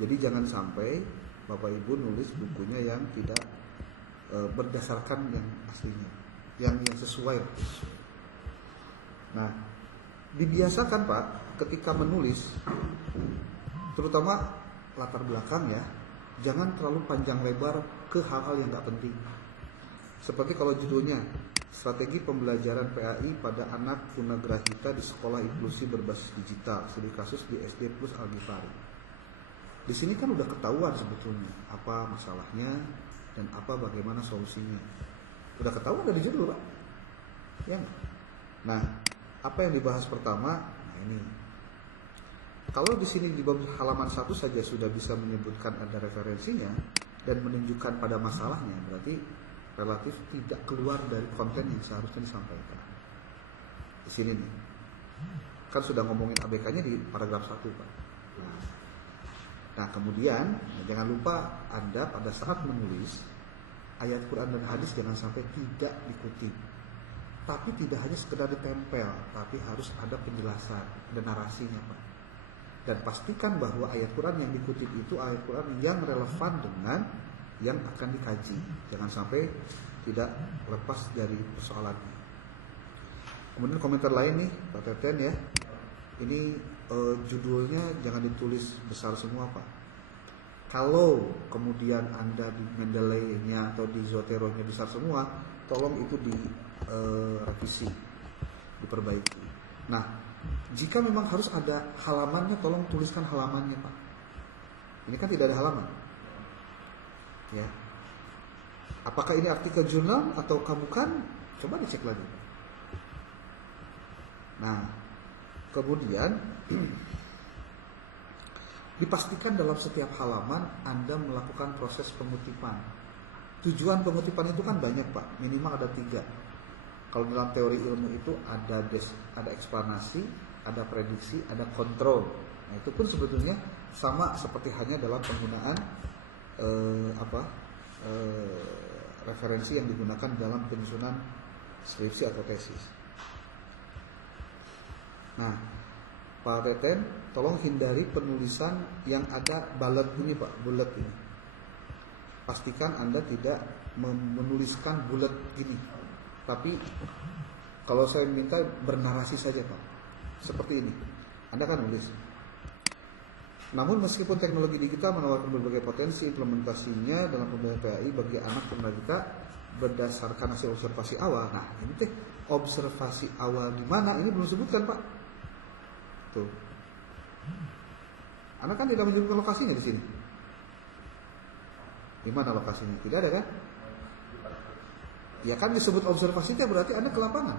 Jadi jangan sampai Bapak Ibu nulis bukunya yang tidak berdasarkan yang aslinya, yang sesuai. Nah, dibiasakan Pak ketika menulis, terutama latar belakang ya, jangan terlalu panjang lebar ke hal-hal yang nggak penting. Seperti kalau judulnya Strategi Pembelajaran PAI pada Anak Tunagrahita di Sekolah Inklusi Berbasis Digital, studi kasus di SD Plus Al-Ghifari. Di sini kan udah ketahuan sebetulnya apa masalahnya dan bagaimana solusinya. Udah ketahuan dari judul, Pak. Ya. Nah, apa yang dibahas pertama? Nah, ini. Kalau di sini di halaman 1 saja sudah bisa menyebutkan ada referensinya dan menunjukkan pada masalahnya, berarti relatif tidak keluar dari konten yang seharusnya disampaikan. Di sini nih. Kan sudah ngomongin ABK-nya di paragraf 1, Pak. Nah, kemudian jangan lupa Anda pada saat menulis ayat Quran dan hadis jangan sampai tidak dikutip. Tapi tidak hanya sekedar ditempel, tapi harus ada penjelasan, ada narasinya, Pak. Dan pastikan bahwa ayat Quran yang dikutip itu ayat Quran yang relevan dengan yang akan dikaji. Jangan sampai tidak lepas dari persoalannya. Kemudian komentar lain nih Pak Teten ya. Ini judulnya jangan ditulis besar semua Pak. Kalau kemudian Anda di Mendeley-nya atau di Zotero-nya besar semua, tolong itu direvisi, diperbaiki. Nah, jika memang harus ada halamannya, tolong tuliskan halamannya Pak. Ini kan tidak ada halaman. Ya, apakah ini artikel jurnal atau bukan? Coba dicek lagi. Nah, kemudian dipastikan dalam setiap halaman Anda melakukan proses pengutipan. Tujuan pengutipan itu kan banyak Pak, minimal ada 3. Kalau dalam teori ilmu itu ada eksplanasi, ada prediksi, ada kontrol. Nah, itu pun sebetulnya sama seperti hanya dalam penggunaan referensi yang digunakan dalam penyusunan skripsi atau tesis. Nah, Pak Teten, tolong hindari penulisan yang ada bullet ini Pak, bullet ini. Pastikan Anda tidak menuliskan bullet gini. Tapi kalau saya minta bernarasi saja Pak, seperti ini. Anda kan nulis. Namun meskipun teknologi digital menawarkan berbagai potensi implementasinya dalam pembelajaran PAI bagi anak tunagrahita berdasarkan hasil observasi awal. Nah, ini teh observasi awal di mana? Ini belum sebutkan, Pak. Tuh. Anda kan tidak menyebutkan lokasinya di sini. Di mana lokasinya? Tidak ada kan? Ya kan disebut observasinya berarti Anda ke lapangan.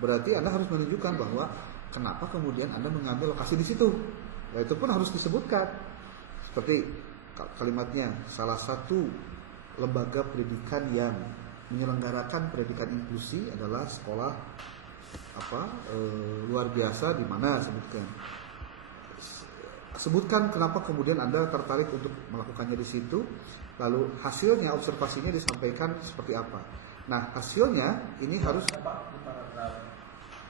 Berarti Anda harus menunjukkan bahwa kenapa kemudian Anda mengambil lokasi di situ. Nah, itu pun harus disebutkan. Seperti kalimatnya, salah satu lembaga pendidikan yang menyelenggarakan pendidikan inklusi adalah sekolah luar biasa di mana sebutkan kenapa kemudian Anda tertarik untuk melakukannya di situ, lalu hasilnya observasinya disampaikan seperti apa. Nah, hasilnya ini harus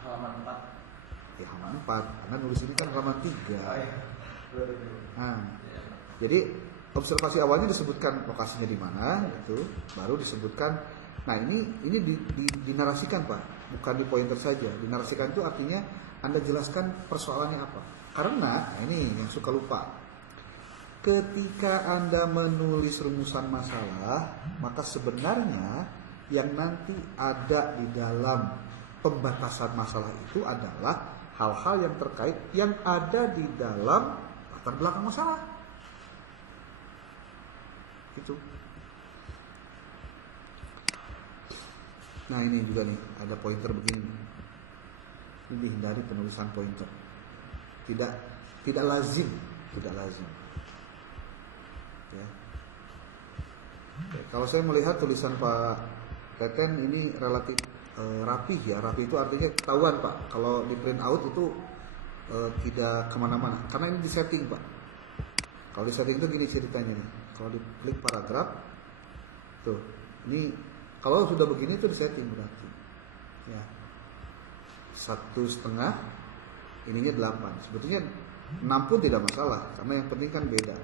halaman 4. Ya, halaman 4. Karena nulis ini kan halaman 3. Nah, jadi observasi awalnya disebutkan lokasinya di mana, itu baru disebutkan. Nah, ini dinarasikan Pak, bukan di pointer saja. Dinarasikan itu artinya Anda jelaskan persoalannya apa. Karena ini yang suka lupa. Ketika Anda menulis rumusan masalah, maka sebenarnya yang nanti ada di dalam pembatasan masalah itu adalah hal-hal yang terkait yang ada di dalam latar belakang masalah. Gitu. Nah, ini juga nih ada pointer begini. Ini dihindari penulisan pointer. Tidak lazim. Ya. Oke, kalau saya melihat tulisan Pak Teten ini relatif rapih ya. Rapih itu artinya ketahuan Pak. Kalau di print out itu tidak kemana-mana. Karena ini disetting Pak. Kalau disetting itu gini ceritanya nih. Kalau diklik paragraf, tuh, ini kalau sudah begini itu disetting berarti. Ya, 1,5, ininya 8. Sebetulnya 6 pun tidak masalah, karena yang penting kan beda.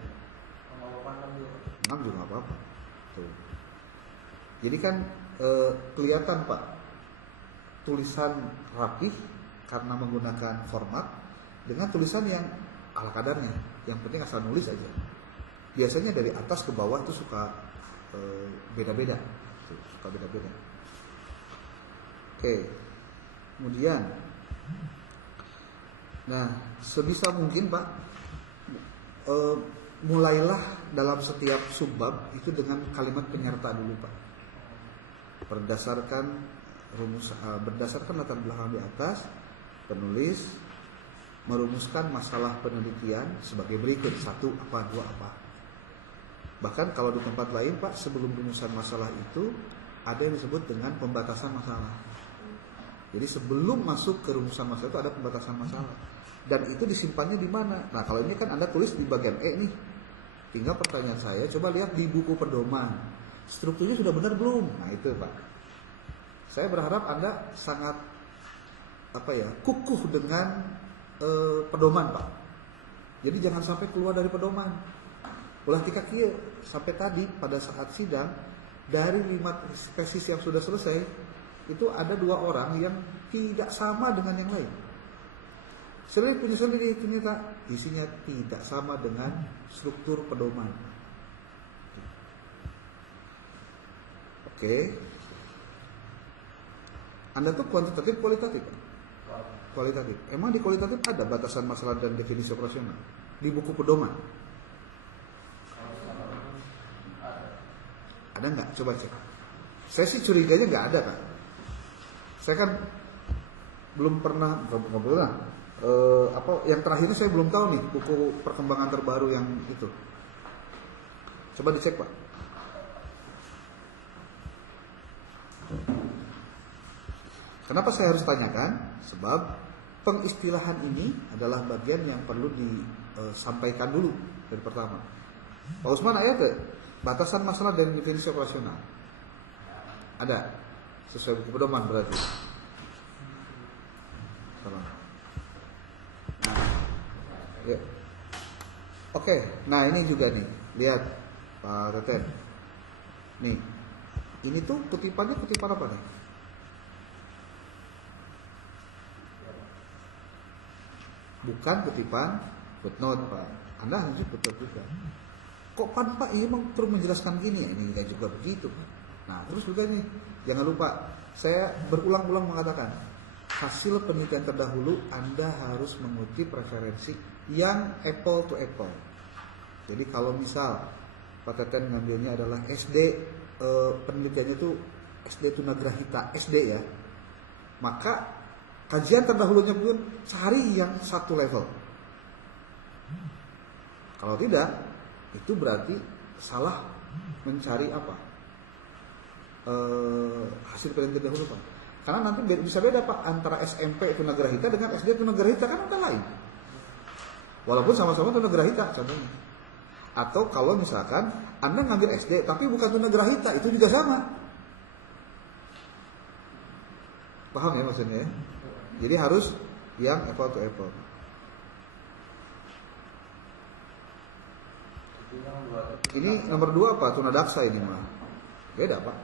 6 juga nggak apa-apa. Tuh. Jadi kan kelihatan Pak, tulisan rapih karena menggunakan format dengan tulisan yang ala kadarnya. Yang penting asal nulis aja. Biasanya dari atas ke bawah tuh suka beda-beda, suka beda-beda. Oke, kemudian, nah sebisa mungkin Pak, mulailah dalam setiap subbab itu dengan kalimat penyerta dulu Pak. Berdasarkan latar belakang di atas, penulis merumuskan masalah penelitian sebagai berikut, 1 apa, 2 apa. Bahkan kalau di tempat lain Pak, sebelum rumusan masalah itu ada yang disebut dengan pembatasan masalah. Jadi sebelum masuk ke rumusan masalah itu ada pembatasan masalah. Dan itu disimpannya di mana? Nah kalau ini kan Anda tulis di bagian E nih. Tinggal pertanyaan saya, coba lihat di buku pedoman. Strukturnya sudah benar belum? Nah itu Pak. Saya berharap Anda sangat kukuh dengan pedoman Pak. Jadi jangan sampai keluar dari pedoman. Ulah tika kieu sampai tadi pada saat sidang, dari 5 tesis yang sudah selesai itu ada 2 orang yang tidak sama dengan yang lain. Sendiri punya sendiri ternyata isinya tidak sama dengan struktur pedoman. Oke. Anda tuh kuantitatif kualitatif? Kualitatif. Emang di kualitatif ada batasan masalah dan definisi operasional di buku pedoman? Ada nggak? Coba cek. Saya sih curiganya nggak ada Pak. Saya kan belum pernah, yang terakhirnya saya belum tahu nih buku perkembangan terbaru yang itu. Coba dicek Pak. Kenapa saya harus tanyakan? Sebab pengistilahan ini adalah bagian yang perlu disampaikan dulu dari pertama. Pak Usman ayat batasan masalah dan definisi operasional ada sesuai buku pedoman berarti. Nah, ya. Oke, nah ini juga nih, lihat Pak Teten. Nih, ini tuh kutipan apa nih? Bukan kutipan footnote Pak. Anda harus footnote juga. Kok Pak ini emang perlu menjelaskan gini ya? Ini enggak juga begitu Pak. Nah terus juga nih, jangan lupa saya berulang-ulang mengatakan hasil penelitian terdahulu Anda harus mengutip referensi yang apple to apple. Jadi kalau misal Pak Teten ngambilnya adalah SD, penelitiannya itu SD Tunagrahita SD ya, maka kajian terdahulunya pun cari yang satu level. Kalau tidak, itu berarti salah mencari hasil penelitian dahulu Pak. Karena nanti bisa beda Pak antara SMP Tunagrahita dengan SD Tunagrahita, kan ada lain. Walaupun sama-sama Tunagrahita contohnya. Atau kalau misalkan Anda ngambil SD tapi bukan Tunagrahita, itu juga sama. Paham ya maksudnya ya? Jadi harus yang apple to apple. Ini nomor 2 apa? Tunadaksa ini mah. Beda Pak.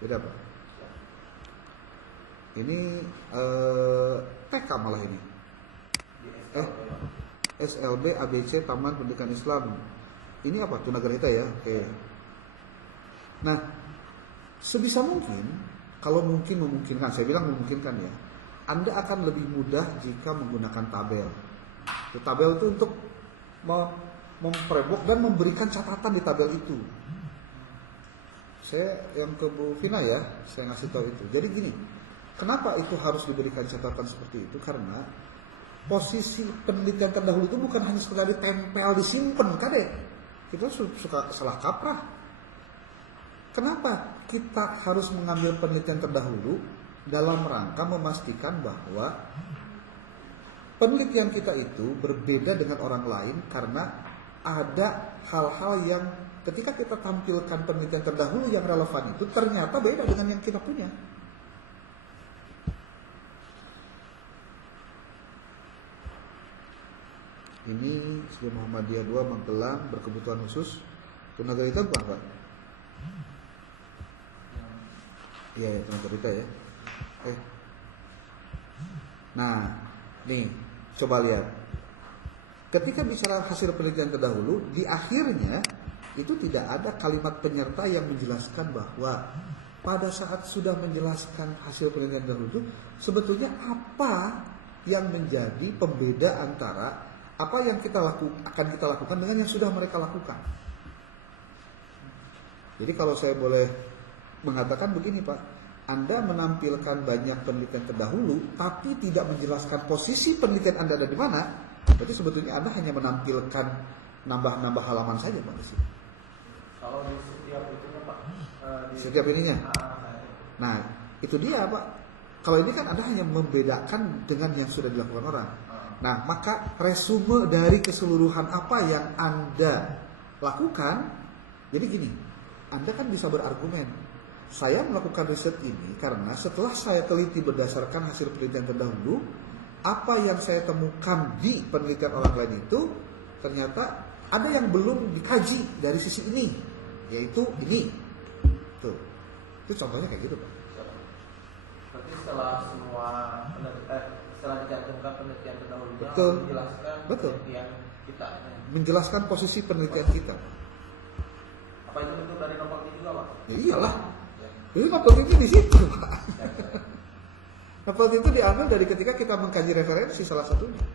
Beda Pak. Ini TK malah ini. SLB ABC Taman Pendidikan Islam. Ini apa? Tunagrahita ya. Oke. Nah, sebisa mungkin, kalau mungkin memungkinkan, saya bilang memungkinkan ya, Anda akan lebih mudah jika menggunakan tabel. Tabel itu untuk memperebok dan memberikan catatan di tabel itu. Saya yang ke Bu Vina ya, saya ngasih tahu itu. Jadi gini, kenapa itu harus diberikan catatan seperti itu? Karena posisi penelitian terdahulu itu bukan hanya sekedar ditempel, disimpan, kadek. Kita suka salah kaprah. Kenapa kita harus mengambil penelitian terdahulu? Dalam rangka memastikan bahwa penelitian kita itu berbeda dengan orang lain karena ada hal-hal yang ketika kita tampilkan penelitian terdahulu yang relevan itu ternyata beda dengan yang kita punya. ini sebelum Muhammadiyah 2 Magelang berkebutuhan khusus tunagrahita bukan Pak? Iya ya tunagrahita ya. Nah nih coba lihat, ketika bicara hasil penelitian terdahulu di akhirnya itu tidak ada kalimat penyerta yang menjelaskan bahwa pada saat sudah menjelaskan hasil penelitian terdahulu sebetulnya apa yang menjadi pembeda antara apa yang akan kita lakukan dengan yang sudah mereka lakukan. Jadi kalau saya boleh mengatakan begini Pak, Anda menampilkan banyak penelitian terdahulu tapi tidak menjelaskan posisi penelitian Anda ada di mana, berarti sebetulnya Anda hanya menampilkan nambah-nambah halaman saja Pak di sini. Kalau di setiap itunya Pak, setiap ininya. Nah, itu dia Pak. Kalau ini kan Anda hanya membedakan dengan yang sudah dilakukan orang. Nah, maka resume dari keseluruhan apa yang Anda lakukan, jadi gini, Anda kan bisa berargumen. Saya melakukan riset ini karena setelah saya teliti berdasarkan hasil penelitian terdahulu, apa yang saya temukan di penelitian orang lain itu ternyata ada yang belum dikaji dari sisi ini, yaitu ini. Tuh. Itu contohnya kayak gitu, Pak. Berarti setelah setelah dicantumkan penelitian terdahulunya, betul, menjelaskan betul, penelitian kita, menjelaskan posisi penelitian kita. Apa itu bentuk dari nomor T juga Pak? Ya iyalah. Jadi nomor T di situ, Pak. Nomor T itu diambil dari ketika kita mengkaji referensi salah satunya.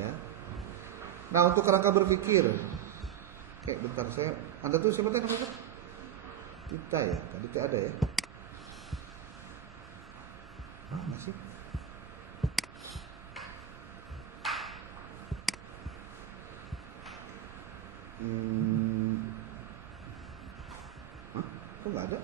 Ya. Nah untuk kerangka berpikir, kayak bentar Anda tuh siapa tadi namanya? Kita ya, tadi tidak ada ya. Mana sih? Hah? Kok nggak ada?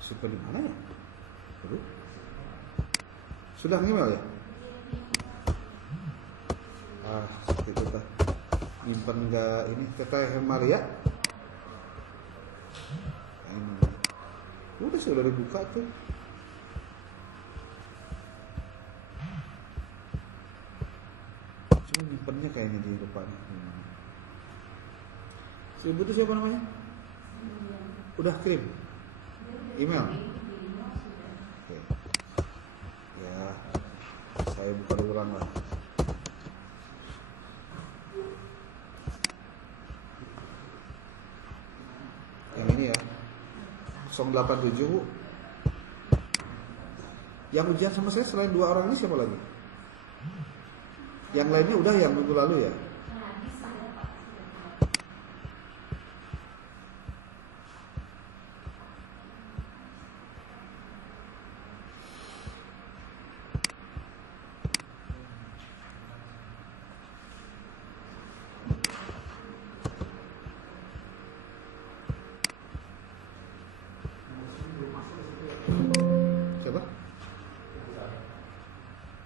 Simpan di mana ya? Aduh. Sudah email ya? Seperti itu tah. Nyimpen nggak ini Teteh Maria? Ini. Udah sudah dibuka tuh. Cuma nyimpennya kayaknya di depan. Si ibu itu siapa namanya? Udah kirim email. Oke. Ya, saya buka ulang lah. Yang ini ya, 087 Bu. Yang ujian sama saya selain dua orang ini siapa lagi? Yang lainnya udah yang minggu lalu ya?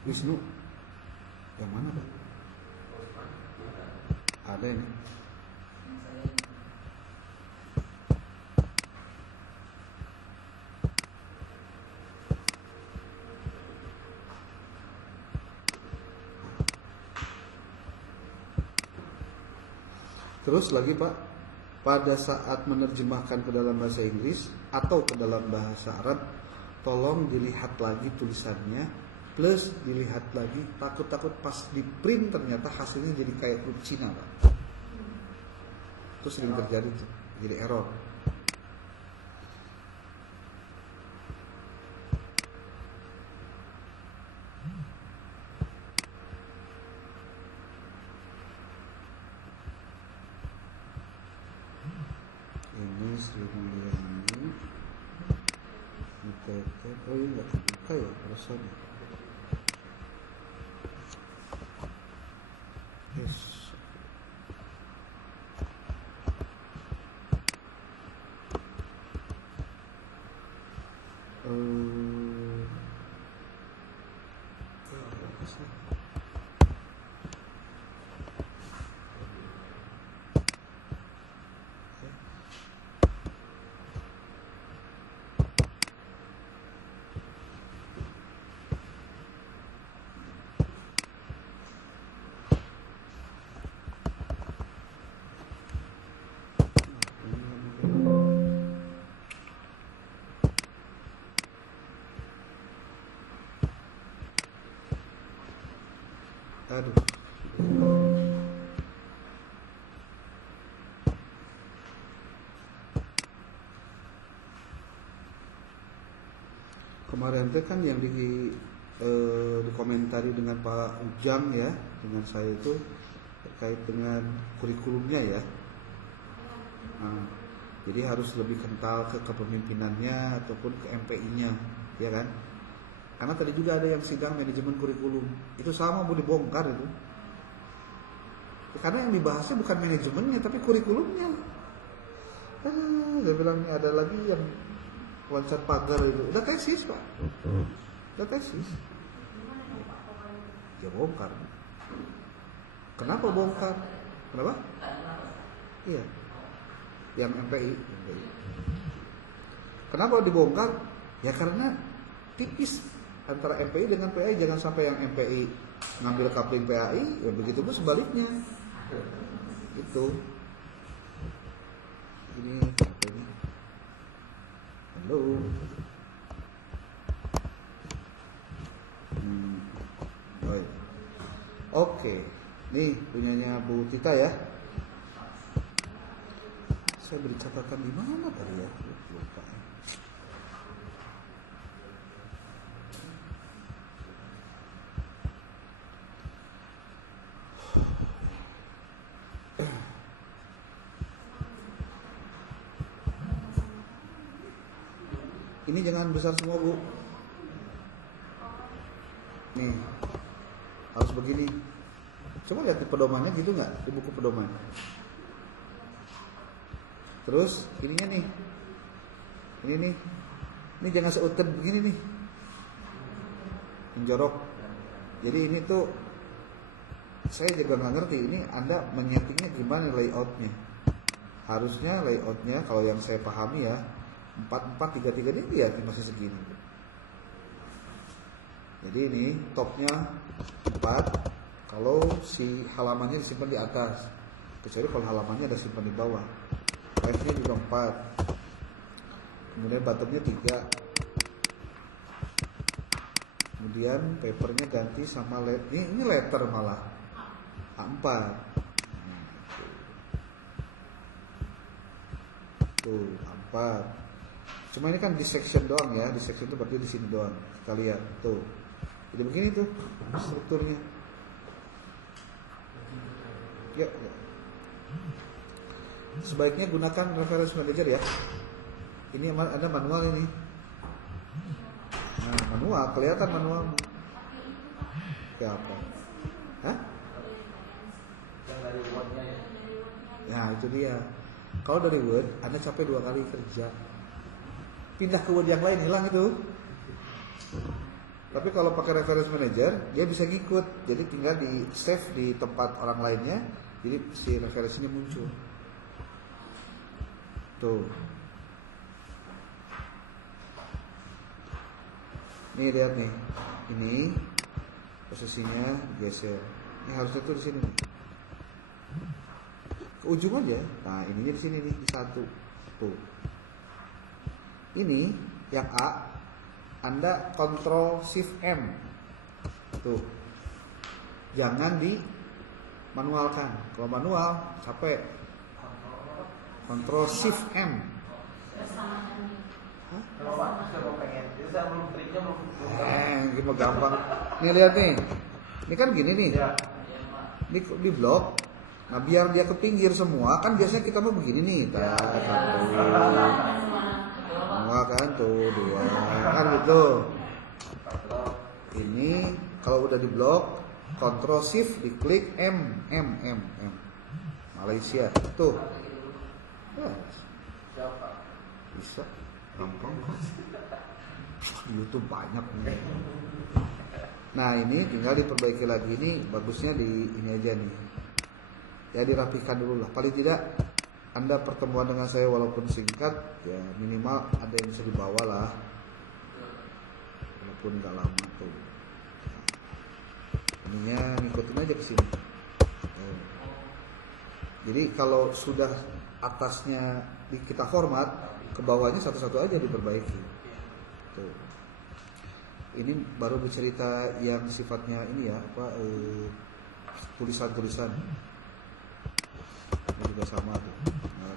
Wisnu, yang mana Pak? Ada ini. Terus lagi Pak, pada saat menerjemahkan ke dalam bahasa Inggris atau ke dalam bahasa Arab, tolong dilihat lagi tulisannya. Plus dilihat lagi, takut-takut pas di print ternyata hasilnya jadi kayak huruf Cina Pak. Itu sering terjadi tuh, jadi error. Ini Sri Mulyani ITT, oh ini nggak terbuka ya rasanya. Yes. Aduh. Kemarin itu kan yang dikomentari dengan Pak Ujang ya, dengan saya itu terkait dengan kurikulumnya ya. Nah, jadi harus lebih kental ke kepemimpinannya ataupun ke MPI-nya, ya kan? Karena tadi juga ada yang sidang manajemen kurikulum, itu sama mau dibongkar itu. Karena yang dibahasnya bukan manajemennya tapi kurikulumnya. Saya bilang ada lagi yang loncat pagar itu, udah tesis Pak, udah tesis, ya bongkar. Kenapa bongkar? Kenapa? Iya, yang MPI. Kenapa dibongkar? Ya karena tipis antara MPI dengan PAI. Jangan sampai yang MPI ngambil kapling PAI, ya begitu pun sebaliknya. Itu. Ini. Halo. Oke. Nih punyanya Bu Tita ya. Saya beri catatan di mana tadi ya? Lupa. Ini jangan besar semua Bu. Nih harus begini. Coba lihat di pedomannya gitu nggak, di buku pedoman. Terus ininya nih, ini jangan seutet begini nih, menjorok. Jadi ini tuh saya juga nggak ngerti. Ini Anda menyetingnya gimana layoutnya? Harusnya layoutnya kalau yang saya pahami ya 4-4-3-3 ini lihat masih segini. Jadi ini topnya 4. Kalau si halamannya disimpan di atas, kecuali kalau halamannya ada simpan di bawah. Left-nya juga 4. Kemudian bottomnya 3. Kemudian papernya ganti sama ini letter malah A4. Tuh A4. Cuma ini kan di section doang ya, di section itu berarti di sini doang. Kita lihat tuh. Jadi begini tuh strukturnya. Ya. Sebaiknya gunakan reference manager ya. Ini ada manual ini. Nah, manual, kelihatan manual. Kayak apa? Hah? Yang dari Word-nya ya. Nah, itu dia. Kalau dari Word, Anda capek 2 kali kerja. Pindah ke Word yang lain, hilang itu. Tapi kalau pakai reference manager, dia bisa ngikut. Jadi tinggal di save di tempat orang lainnya, jadi si referensinya muncul. Tuh. Nih lihat nih. Ini posisinya geser. Ini harusnya tuh di sini nih. Ke ujung aja. Nah, ininya di sini nih, di 1. Tuh. Ini yang A, Anda Ctrl Shift M. Tuh. Jangan di manualkan. Kalau manual capek. Ctrl Shift M. Kenapa? Saya mau pengen. Jadi saya belum triknya belum. Gimana gampang. Nih lihat nih. Ini kan gini nih. Ya. Di blok. Nah, biar dia ke pinggir semua, kan biasanya kita mau begini nih. Semua kan tuh 2 kan gitu. Ini kalau udah di blok, Ctrl Shift diklik M. Malaysia tuh. Yes. Bisa gampang kok. Di YouTube banyak nih. Nah, ini tinggal diperbaiki lagi. Ini bagusnya di ini aja nih. Ya dirapikan dulu lah. Paling tidak Anda pertemuan dengan saya walaupun singkat, ya minimal ada yang bisa dibawa lah. Walaupun nggak lama tuh. Ininya ngikutin aja ke sini. Jadi kalau sudah atasnya kita format, ke bawahnya satu-satu aja diperbaiki. Tuh. Ini baru bercerita yang sifatnya ini ya, tulisan-tulisan. Ini juga sama tuh. Nah,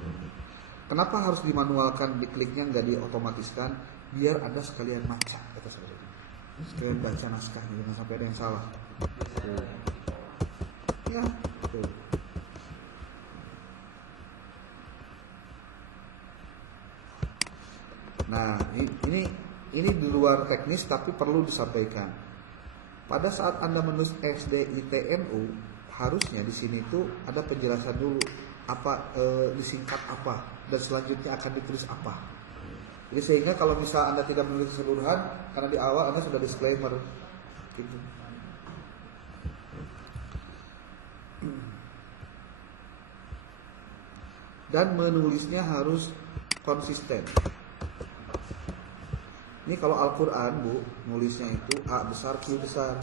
kenapa harus dimanualkan, dikliknya nggak diotomatiskan? Biar ada sekalian baca, kata saya. Sekalian baca naskah, jangan sampai ada yang salah. Tuh. Ya, tuh. Nah, ini di luar teknis tapi perlu disampaikan. Pada saat Anda menulis SDITNU, harusnya di sini tuh ada penjelasan dulu apa disingkat apa dan selanjutnya akan ditulis apa. Jadi sehingga kalau misal Anda tidak menulis keseluruhan, karena di awal Anda sudah disclaimer gitu. Dan menulisnya harus konsisten. Ini kalau Al-Quran, Bu, nulisnya itu A besar, Q besar.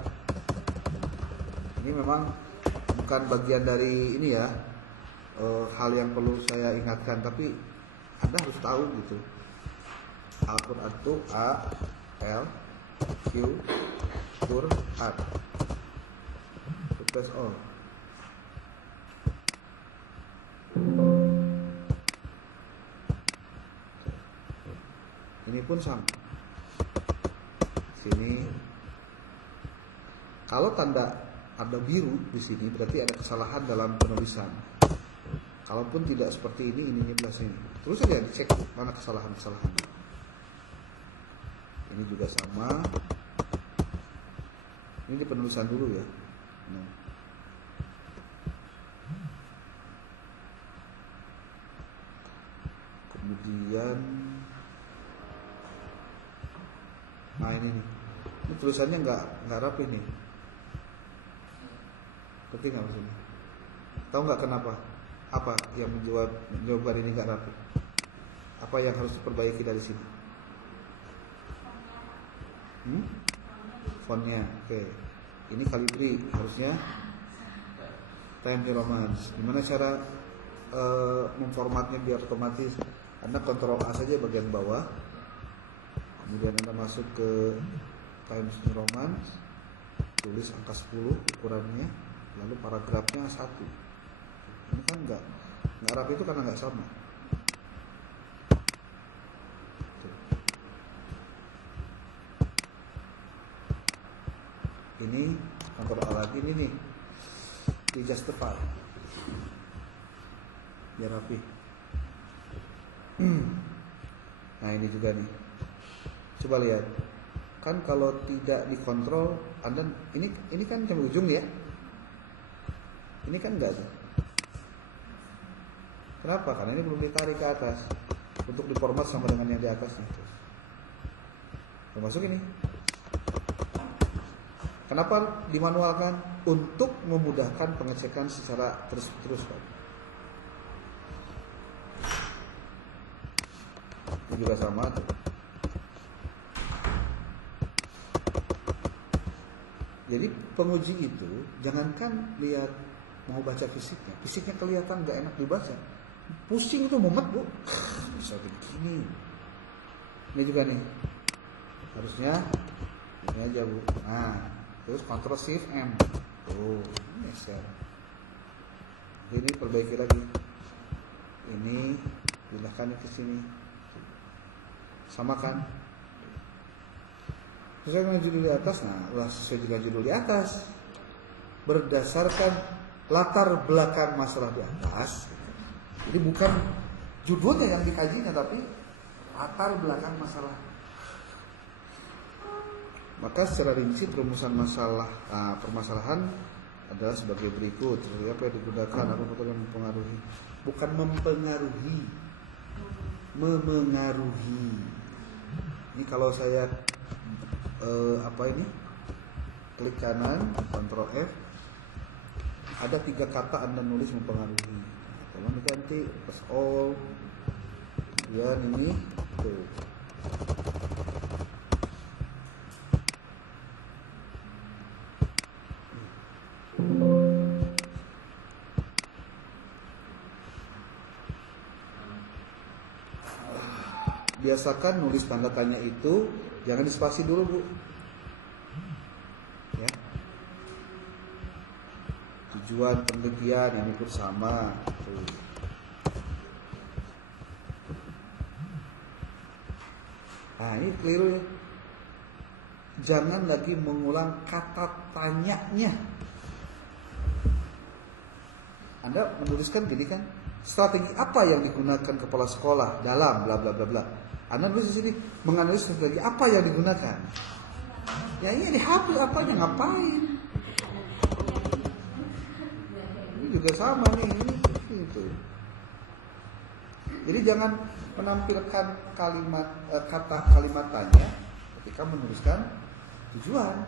Ini memang bukan bagian dari ini ya, hal yang perlu saya ingatkan, tapi Anda harus tahu gitu. Al-Quran itu A, L, Q, Quran. That's all. Ini pun sama. Sini, kalau tanda ada biru di sini berarti ada kesalahan dalam penulisan. Kalaupun tidak seperti ini belah sini. Terus aja cek mana kesalahan-kesalahannya. Ini juga sama. Ini di penulisan dulu ya. Nah. Kemudian, nah ini nih. Ini tulisannya nggak rapi nih. Ngerti nggak maksudnya? Tahu nggak kenapa? Apa yang menyebabkan ini nggak rapi? Apa yang harus diperbaiki dari sini? Fontnya, oke. Ini Calibri, harusnya Times New Roman. Gimana cara memformatnya biar otomatis? Anda Ctrl A saja bagian bawah. Kemudian Anda masuk ke Times New Roman, tulis angka 10 ukurannya, lalu paragrafnya 1. Ini kan nggak rapi itu karena nggak sama. Ini Ctrl A lagi, ini nih di justify biar rapi. Nah ini juga nih, coba lihat kan kalau tidak dikontrol Anda ini kan sampai ujung ya, ini kan enggak tuh. Kenapa? Karena ini belum ditarik ke atas untuk diformat sama dengan yang di atasnya. Termasuk ini. Kenapa dimanualkan? Untuk memudahkan pengecekan secara terus-terus, Pak. Ini juga sama tuh. Jadi penguji itu jangankan lihat mau baca fisiknya kelihatan nggak enak dibaca, pusing itu mumet, Bu. Bisa begini. Ini juga nih, harusnya ini aja, Bu. Nah, terus Ctrl Shift M. Tuh, ini share. Ini perbaiki lagi. Ini pindahkan ke sini. Sama kan? Sesuai dengan judul di atas. Nah, udah sesuai dengan judul di atas. Berdasarkan latar belakang masalah di atas. Jadi bukan judulnya yang dikajinya, tapi latar belakang masalah. Maka secara rinci perumusan permasalahan adalah sebagai berikut. Jadi apa yang digunakan, apa yang mempengaruhi, bukan mempengaruhi, memengaruhi. Ini kalau saya klik kanan, Ctrl F, ada 3 kata Anda nulis mempengaruhi. Tolong diganti plus all. Kemudian ini tuh. Biasakan nulis tanda tanya itu jangan dispasi dulu, Bu. Ya. tujuan penelitian ini pun sama. Tuh. Nah ini keliru ya. Jangan lagi mengulang kata tanyanya. Anda menuliskan gini kan, strategi apa yang digunakan kepala sekolah dalam bla bla bla bla. Anda nulis di sini menganalisis strategi apa yang digunakan. Ya ini dihapus apanya, ngapain? Ini juga sama nih, ini gitu. Jadi jangan menampilkan kalimat kata kalimat tanya ketika menuliskan tujuan.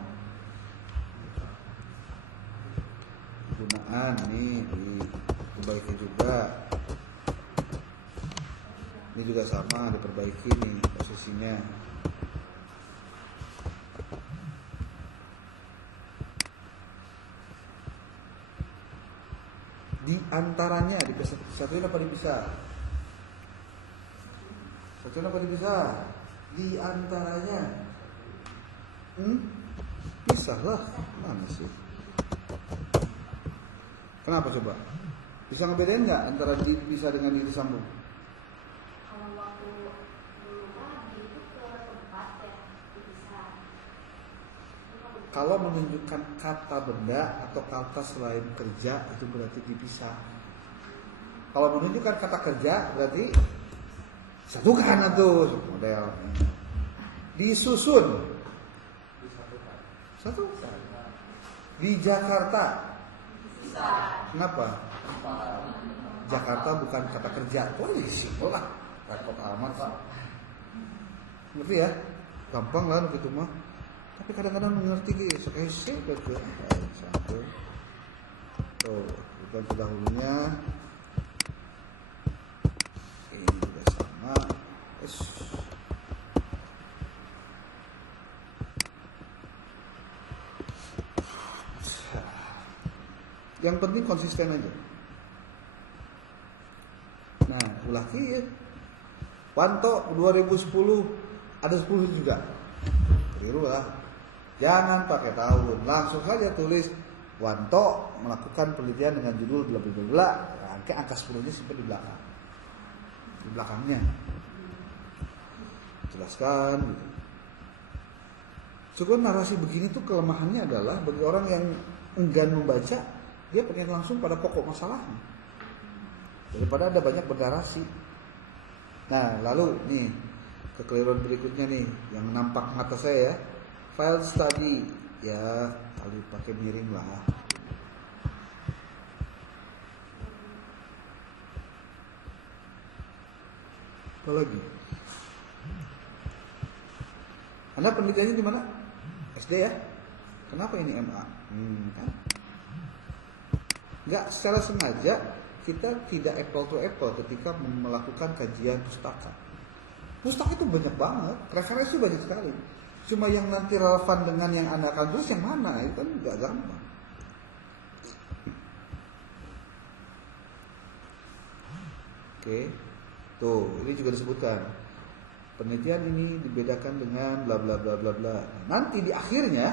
Penggunaan nih diperbaiki juga. Ini juga sama, diperbaiki nih posisinya. Di antaranya disatuin apa dipisah? Satuin apa dipisah? Di antaranya. Pisah lah. Mana sih? Kenapa coba? Bisa ngebedain nggak antara dipisah dengan disambung? Kalau waktu dulu kan itu ke tempat ya dipisah. Kalau menunjukkan kata benda atau kata selain kerja itu berarti dipisah. Kalau menunjukkan kata kerja berarti satukan tuh model. Disusun. Satukan. Di Jakarta. Kenapa? Jakarta bukan kata kerja. Oh ini simpel lah. Repot amat Pak. Ngerti ya? Gampang lah gitu mah. Tapi kadang-kadang mengerti gitu. Betul. Satu. Tuh, bukan pendahulunya. Ini juga sama. Yang penting konsisten aja. Nah, ulah ya. Wanto 2010 ada 10 juga. Keliru lah. Jangan pakai tahun, langsung saja tulis Wanto melakukan penelitian dengan judul bla bla bla. Angka 10-nya simpan di belakang. Di belakangnya. Jelaskan gitu. Cukup narasi begini tuh kelemahannya adalah bagi orang yang enggan membaca, dia pengen langsung pada pokok masalahnya daripada ada banyak bernarasi. Nah lalu nih kekeliruan berikutnya nih yang nampak mata saya ya, file study ya kali pakai miring lah. Apa lagi? Anda penelitiannya di mana? SD ya? Kenapa ini MA? Kan? Nggak secara sengaja kita tidak apple to apple ketika melakukan kajian pustaka. Pustaka itu banyak banget, referensi banyak sekali. Cuma yang nanti relevan dengan yang Anda akan tulis yang mana, itu kan nggak gampang. Oke, tuh ini juga disebutkan. Penelitian ini dibedakan dengan bla bla bla bla bla. Nanti di akhirnya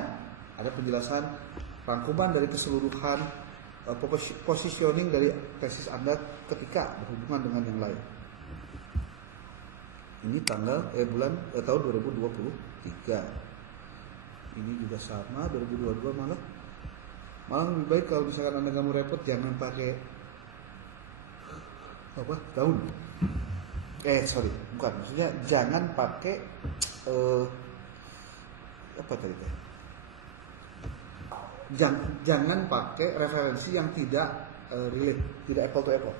ada penjelasan rangkuman dari keseluruhan positioning dari tesis Anda ketika berhubungan dengan yang lain. Ini bulan tahun 2023. Ini juga sama 2022 malah lebih baik kalau misalkan Anda nggak mau repot jangan pakai apa tahun. Bukan, maksudnya jangan pakai apa tadi teh? Jangan pakai referensi yang tidak relate, tidak apple to apple.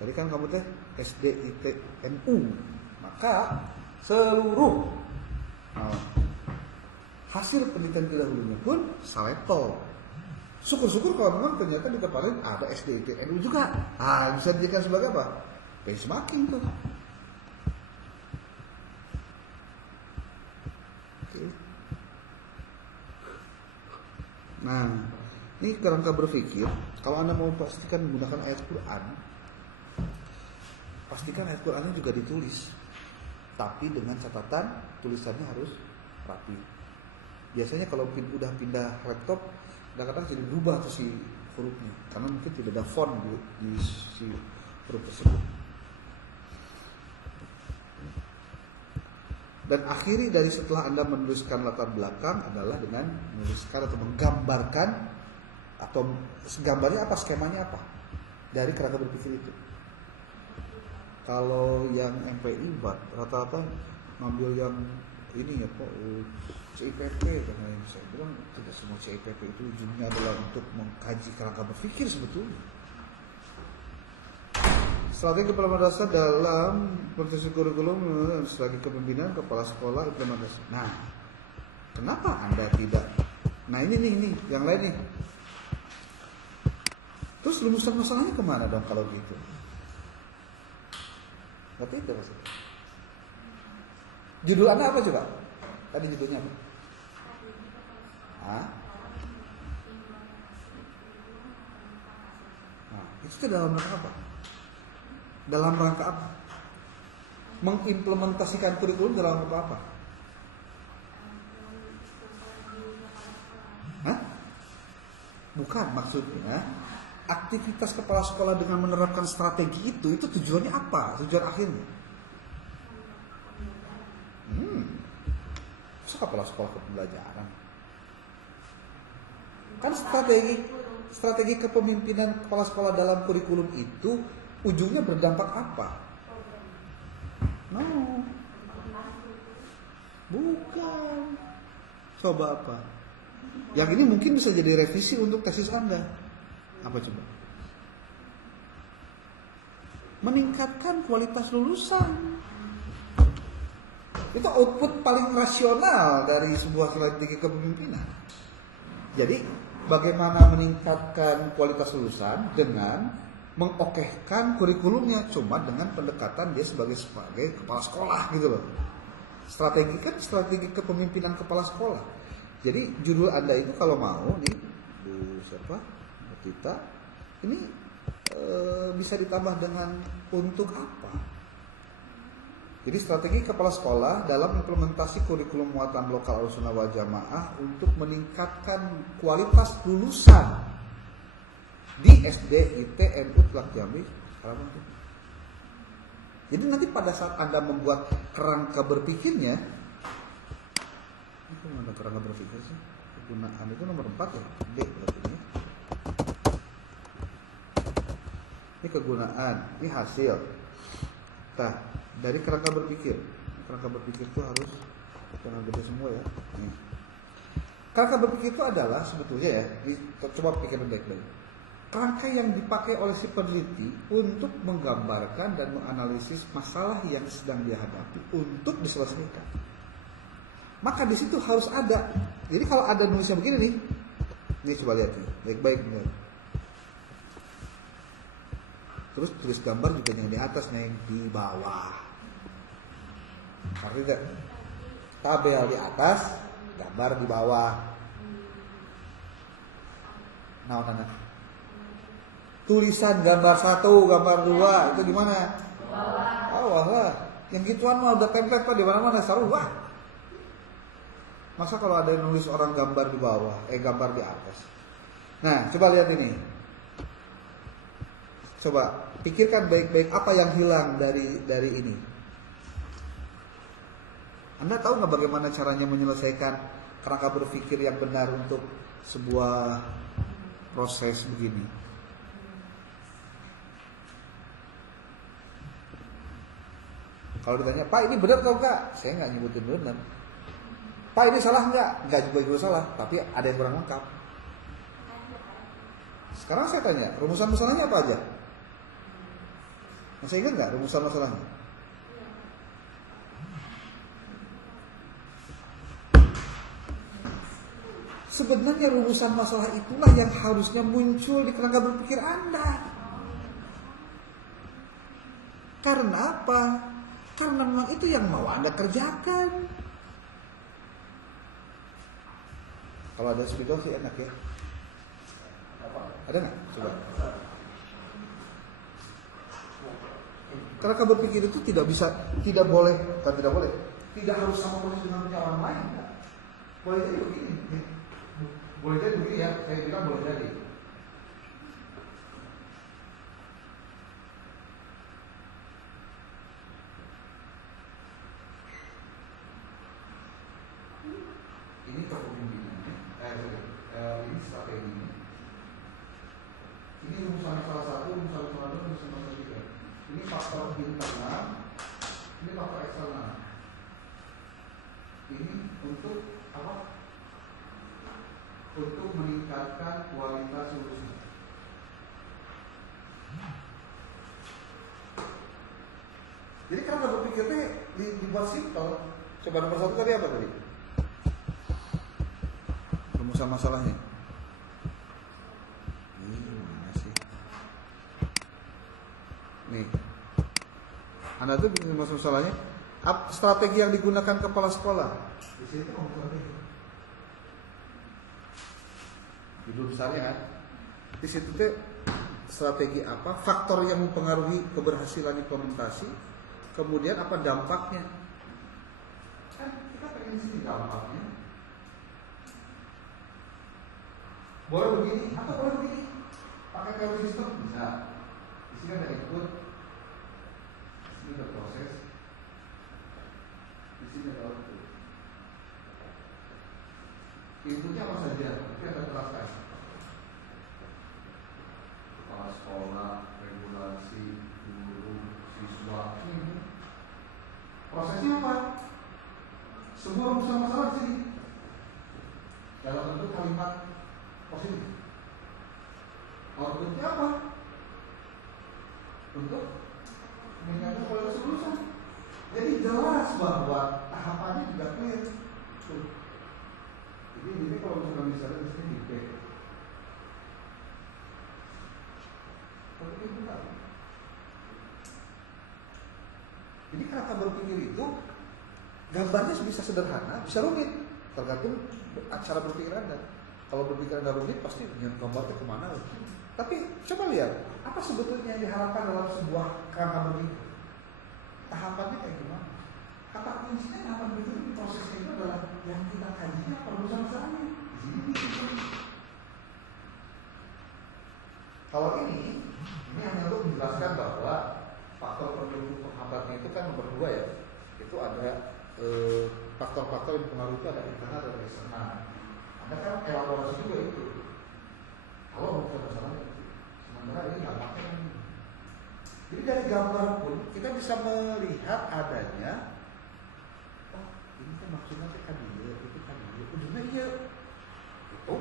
Tadi kan kamu teh SDITNU, maka seluruh hasil penelitian terdahulunya pun salepel. Syukur-syukur kalau memang ternyata di kemarin ada SDITNU juga. Bisa dijadikan sebagai apa? Benchmarking tuh. Oke. Nah, ini kerangka berpikir. Kalau Anda mau pastikan menggunakan ayat Quran, pastikan ayat Qurannya juga ditulis, tapi dengan catatan tulisannya harus rapi. Biasanya kalau udah pindah laptop, kadang-kadang jadi berubah tuh si hurufnya, karena mungkin tidak ada font di si huruf tersebut. Dan akhiri dari setelah Anda menuliskan latar belakang adalah dengan menuliskan atau menggambarkan, atau gambarnya apa, skemanya apa dari kerangka berpikir itu. Kalau yang MPI rata-rata ngambil yang ini ya Pak, CIPP, karena yang saya bilang tidak semua CIPP itu ujungnya adalah untuk mengkaji kerangka berpikir sebetulnya. Strategi kepala dasar dalam proses kurikulum, strategi kepemimpinan kepala sekolah implementasi. Nah, kenapa Anda tidak? Nah ini nih, yang lain nih. Terus rumusan masalahnya kemana dong kalau gitu? Ngerti itu maksudnya? Judul Anda apa coba? Tadi judulnya apa? Hah? Nah, itu dalam rangka apa? Dalam rangka apa? Mengimplementasikan kurikulum dalam rangka apa? Hah? Bukan, maksudnya aktivitas kepala sekolah dengan menerapkan strategi itu tujuannya apa? Tujuan akhirnya? Masa kepala sekolah kepembelajaran? Kan strategi kepemimpinan kepala sekolah dalam kurikulum itu ujungnya berdampak apa? No. Bukan. Coba apa? Yang ini mungkin bisa jadi revisi untuk tesis Anda. Apa coba? Meningkatkan kualitas lulusan. Itu output paling rasional dari sebuah strategi kepemimpinan. Jadi, bagaimana meningkatkan kualitas lulusan dengan mengokehkan kurikulumnya, cuma dengan pendekatan dia sebagai kepala sekolah gitu loh. Strategi kan strategi kepemimpinan kepala sekolah. Jadi judul Anda itu kalau mau nih, Bu siapa? Bu Tita, ini bisa ditambah dengan untuk apa? Jadi strategi kepala sekolah dalam implementasi kurikulum muatan lokal Ahlussunnah wal Jamaah untuk meningkatkan kualitas lulusan di SD, IT, NU, Tlak Jambi. Jadi nanti pada saat Anda membuat kerangka berpikirnya, itu mana kerangka berpikir sih? Kegunaan itu nomor 4 ya, D berarti ini. Ini kegunaan, ini hasil. Nah, dari kerangka berpikir itu harus jangan gede semua ya. Nih. Kerangka berpikir itu adalah sebetulnya ya, coba pikirin baik-baik. Kerangka yang dipakai oleh si peneliti untuk menggambarkan dan menganalisis masalah yang sedang dihadapi untuk diselesaikan. Maka di situ harus ada. Jadi kalau ada nulisnya begini nih coba lihat nih, baik-baik nih. Terus tulis gambar juga yang di atas, yang di bawah. Artinya tabel di atas, gambar di bawah. Nah, tulisan gambar 1, gambar 2 itu di mana? Bawah lah. Yang gituan mah udah template Pak, di mana-mana sarua. Masa kalau ada yang nulis orang gambar di bawah, gambar di atas. Nah, coba lihat ini. Coba pikirkan baik-baik apa yang hilang dari ini. Anda tahu nggak bagaimana caranya menyelesaikan kerangka berpikir yang benar untuk sebuah proses begini? Kalau ditanya, Pak ini benar atau enggak? Saya nggak nyebutin benar. Pak ini salah enggak? Enggak juga salah, tapi ada yang kurang lengkap. Sekarang saya tanya, rumusan masalahnya apa aja? Masih ingat nggak rumusan masalahnya? Sebenarnya rumusan masalah itulah yang harusnya muncul di kerangka berpikir Anda. Karena apa? Karena memang itu yang mau Anda kerjakan. Kalau ada spidol sih enak ya. Ada nggak? Coba. Kerangka berpikir itu tidak boleh, tidak harus sama persis dengan orang lain. Kan? Boleh jadi begini. Boleh jadi begini ya, saya bilang boleh jadi. ini kepemimpinannya, ini strateginya. Ini rumusan salah satu, rumusan salah dua, rumusan salah tiga. Ini faktor internal, ini faktor eksternal. Ini untuk apa? Untuk meningkatkan kualitas solusi. Jadi kalau nggak berpikirnya dibuat simpel. Coba nomor satu tadi apa tadi? Rumusan masalahnya. Mana sih? Nih, Anda tuh bikin masalahnya. Strategi yang digunakan kepala sekolah. Di sini tuh strategi. Judul besarnya kan. Di situ tuh strategi apa? Faktor yang mempengaruhi keberhasilan implementasi. Kemudian apa dampaknya? Kan kita pengen di sini dampaknya. Boleh begini atau boleh begini? Pakai teori sistem bisa. Di sini ada input, di sini ada proses, di sini ada output. Inputnya apa saja? Nanti akan teraskan. Kepala sekolah, regulasi, guru, siswa. Prosesnya apa? Semua rumusan masalah di sini dalam bentuk kalimat positif. Outputnya apa? Untuk meningkatkan kualitas solusi. Jadi jelas bahwa tahapannya juga clear. Jadi ini kalau misalkan misalnya di sini feedback, tapi itu bukan. Jadi cara berpikir itu gambarnya bisa sederhana, bisa rumit, tergantung cara berpikir Anda. Kalau berpikir Anda rumit, pasti gambarnya kemana? Tapi coba lihat, apa sebetulnya yang diharapkan dalam sebuah kerangka berpikir? Tahapannya kayak gimana? Kata kuncinya tahapan berpikir di prosesnya itu adalah yang kita kajinya perlu sama-sama. Di sini. Kalau ini hanya untuk menjelaskan bahwa faktor pendukung penghambatnya itu kan nomor 2 ya. Itu ada faktor-faktor yang mempengaruhi itu ada internal dan eksternal. Anda kan elaborasi juga itu. Kalau mau masalahnya itu, sementara ini dampaknya kan. Jadi dari gambar pun kita bisa melihat adanya. Oh, ini kan maksudnya kan dia, itu kan dia. Ujungnya iya. Itu.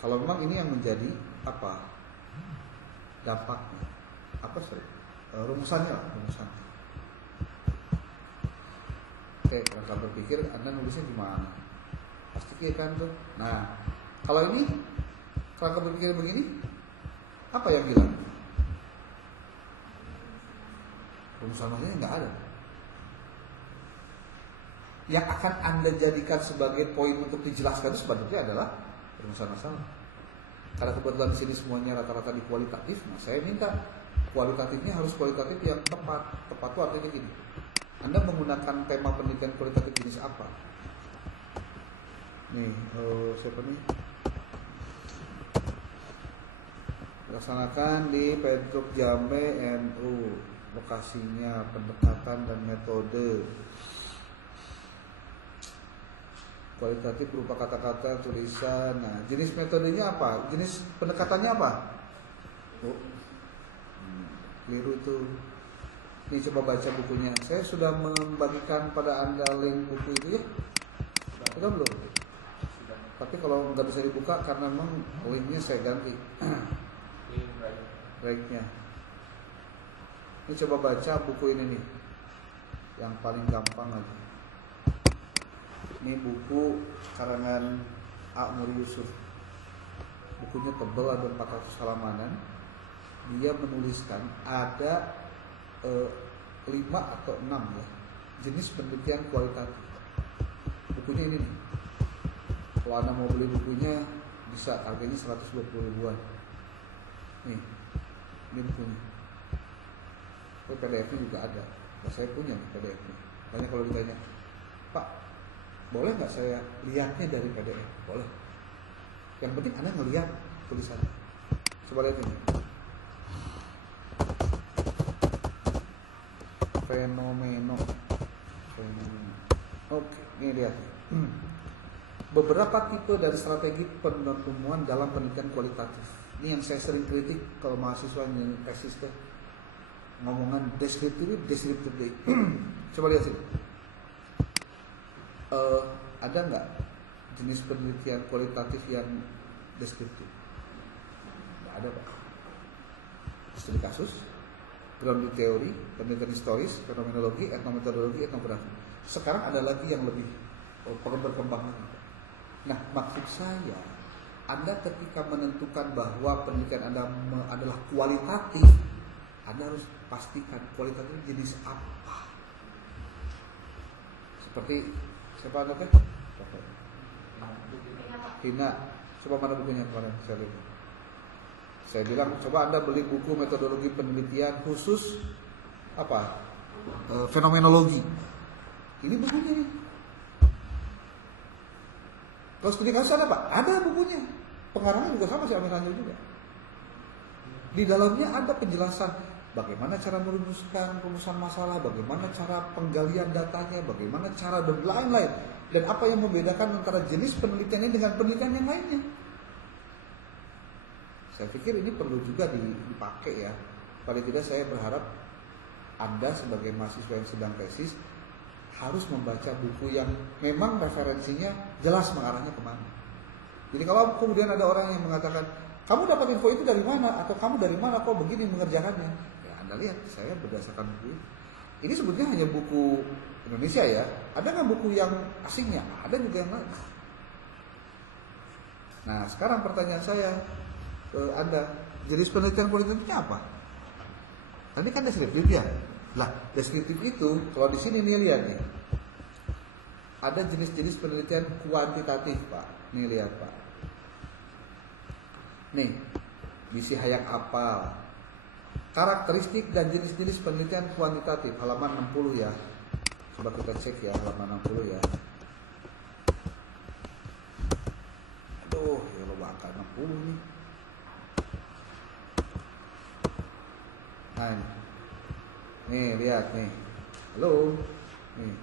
Kalau memang ini yang menjadi apa? Dampaknya. Apa sih? Rumusannya lah, rumusannya. Oke, kalau berpikir Anda nulisnya gimana? Pasti kan tuh. Nah, kalau ini kalau berpikir begini, apa yang bilang? Rumusannya nggak ada. Yang akan Anda jadikan sebagai poin untuk dijelaskan itu sebenarnya adalah rumusan masalah. Karena kebetulan di sini semuanya rata-rata di kualitatif, nah saya minta kualitatifnya harus kualitatif yang tepat. Tepat itu artinya gini. Anda menggunakan tema penelitian kualitatif jenis apa? Nih, siapa nih? Laksanakan di Petruk Jambe NU. Lokasinya, pendekatan dan metode. Kualitatif berupa kata-kata, tulisan. Nah, jenis metodenya apa? Jenis pendekatannya apa? Oh, keliru itu. Ini coba baca bukunya. Saya sudah membagikan pada Anda link buku itu ya. Sudah belum? Sudah. Tapi kalau nggak bisa dibuka karena memang linknya saya ganti. Right-nya. Ini coba baca buku ini nih. Yang paling gampang aja. Ini buku karangan A. Muri Yusuf. Bukunya tebal, ada 400 halamanan. Dia menuliskan ada 5 atau 6 ya jenis penelitian kualitatif. Bukunya ini nih. Kalau Anda mau beli bukunya bisa, harganya 120 ribuan. Nih, ini bukunya. PDF-nya juga ada. Nah, saya punya nih PDF-nya. Banyak kalau ditanya, Pak, boleh nggak saya lihatnya dari PDF? Boleh. Yang penting Anda ngelihat tulisannya. Coba lihat ini. fenomeno. Oke, ini lihat. Beberapa tipe dan strategi penemuan dalam penelitian kualitatif. Ini yang saya sering kritik kalau mahasiswa yang tesis teh ngomongan deskriptif. Coba lihat sih. Ada nggak jenis penelitian kualitatif yang deskriptif? Nggak ada, Pak. Studi kasus, grounded teori, penelitian historis, fenomenologi, etnometodologi, etnografi. Sekarang ada lagi yang lebih perlu berkembang lagi. Nah, maksud saya, Anda ketika menentukan bahwa penelitian Anda adalah kualitatif, Anda harus pastikan kualitatif jenis apa. Seperti siapa Anda teh? Hina. Coba mana bukunya kemarin saya lihat. Saya bilang coba Anda beli buku metodologi penelitian khusus apa? Fenomenologi. Ini bukunya nih. Kalau studi kasus ada Pak? Ada bukunya. Pengarangnya juga sama si Amir Hanjil juga. Di dalamnya ada penjelasan bagaimana cara rumusan masalah, bagaimana cara penggalian datanya, bagaimana cara dan lain-lain. Dan apa yang membedakan antara jenis penelitian ini dengan penelitian yang lainnya. Saya pikir ini perlu juga dipakai ya. Paling tidak saya berharap Anda sebagai mahasiswa yang sedang tesis harus membaca buku yang memang referensinya jelas mengarahnya kemana. Jadi kalau kemudian ada orang yang mengatakan, kamu dapat info itu dari mana? Atau kamu dari mana kok begini mengerjakannya? Ya Anda lihat, saya berdasarkan buku ini. Ini sebetulnya hanya buku Indonesia ya. Ada nggak buku yang asingnya? Ada juga yang lain. Nah sekarang pertanyaan saya ke Anda, jenis penelitian kualitatifnya apa? Tadi kan deskriptif ya. Lah, deskriptif itu kalau di sini nih lihat nih. Ada jenis-jenis penelitian kuantitatif, Pak. Nih lihat, Pak. Nih, misi Hayek Apal. Karakteristik dan jenis-jenis penelitian kuantitatif halaman 60 ya. Coba kita cek ya halaman 60 ya. Aduh, ya lo bakal 60 nih. Nah, nih lihat nih. Halo. Nih.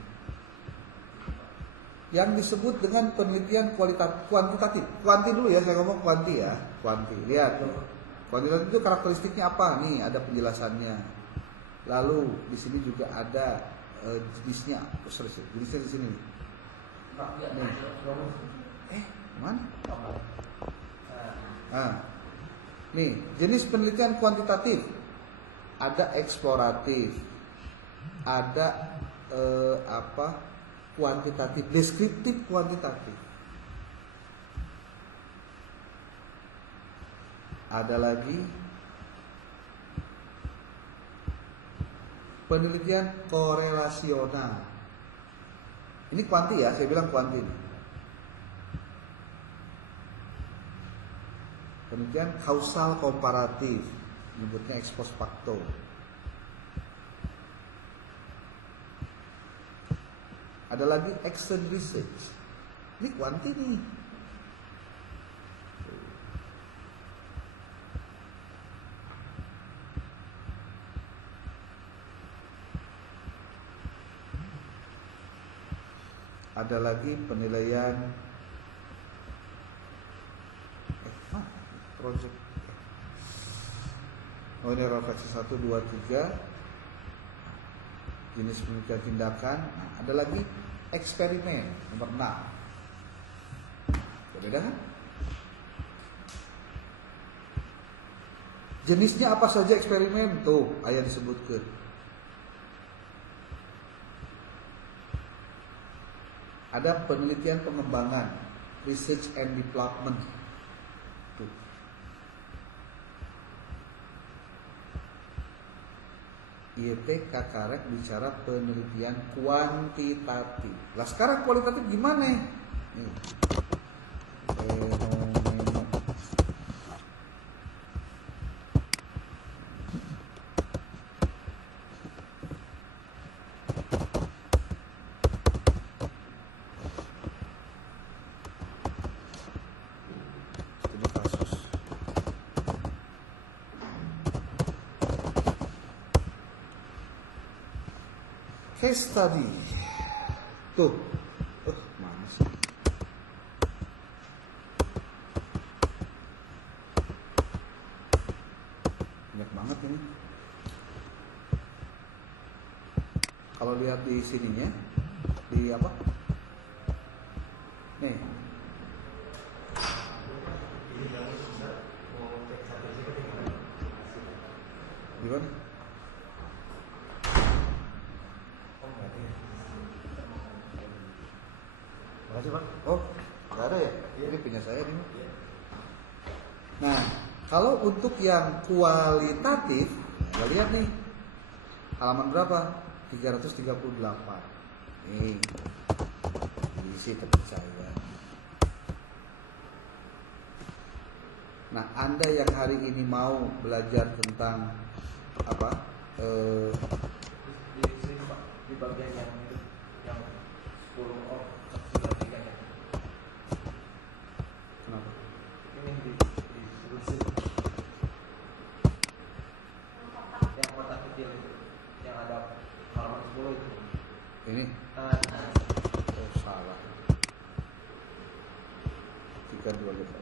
Yang disebut dengan penelitian kuantitatif. Kuanti dulu ya, saya ngomong kuanti ya. Kuanti. Lihat. Kuantitatif itu karakteristiknya apa? Nih, ada penjelasannya. Lalu di sini juga ada jenisnya. Jenisnya di sini nih. Nih. Mana? Nah. Nih, jenis penelitian kuantitatif. Ada eksploratif, ada kuantitatif, deskriptif kuantitatif. Ada lagi penelitian korelasional. Ini kuanti ya, saya bilang kuanti. Penelitian kausal komparatif, menyebutnya ex post facto. Ada lagi extend research. Ini kuanti nih. Ada lagi penilaian project. Oh ini refleksi 1, 2, 3. Jenis penelitian tindakan. Nah, ada lagi eksperimen nomor 6. Berbeda kan? Jenisnya apa saja eksperimen? Tuh, ayat disebutkan. Ada penelitian pengembangan, research and development. Tuh. IEP Kakarek bicara penelitian kuantitatif. Lah sekarang kualitatif gimana? Nih. Fenomeno. Studi kasus. Case study. Tuh. Mana sih? Banyak banget ini. Kalau lihat di sininya, di apa? Nih. Gimana? Makasih Pak. Oh, nggak ada ya? Ini punya saya nih. Nah, kalau untuk yang kualitatif, ya lihat nih. Halaman berapa? 338. Nih. Isi terpercaya. Nah, Anda yang hari ini mau belajar tentang apa? Di sini Pak, di bagian yang 10 3 Kenapa? ini di sini yang kotak kecil itu, yang ada halaman 10 itu. Ini? Nah, Oh, salah. 328.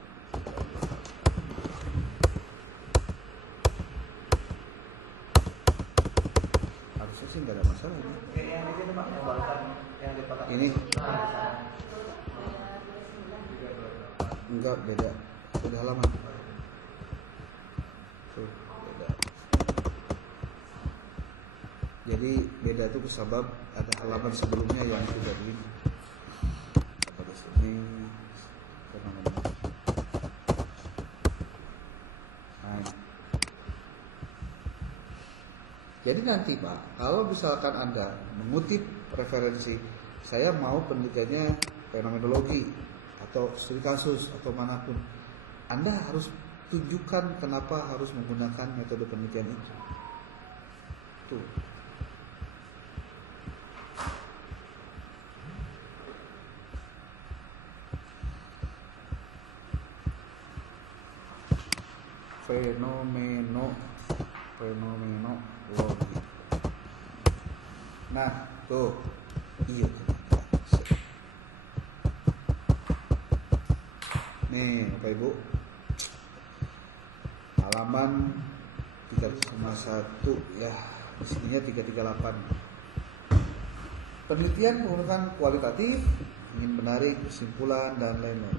Harusnya sih nggak ada masalah ini. kayak yang di sini Pak, yang balasan yang di kotak Ini? kecil. Nah, di sana. Enggak, beda. Beda halaman. Tuh, beda. Jadi beda itu sebab ada halaman sebelumnya yang sudah di apa di sini. Nah. Jadi nanti Pak, kalau misalkan Anda mengutip referensi, saya mau penelitiannya fenomenologi atau studi kasus atau manapun, Anda harus tunjukkan kenapa harus menggunakan metode penelitian itu. Tuh. Fenomenologi. Nah, tuh. Iya. Nih, Bapak Ibu. Halaman 301 ya. Di sininya 338. Penelitian menggunakan kualitatif, ingin menarik kesimpulan dan lain-lain.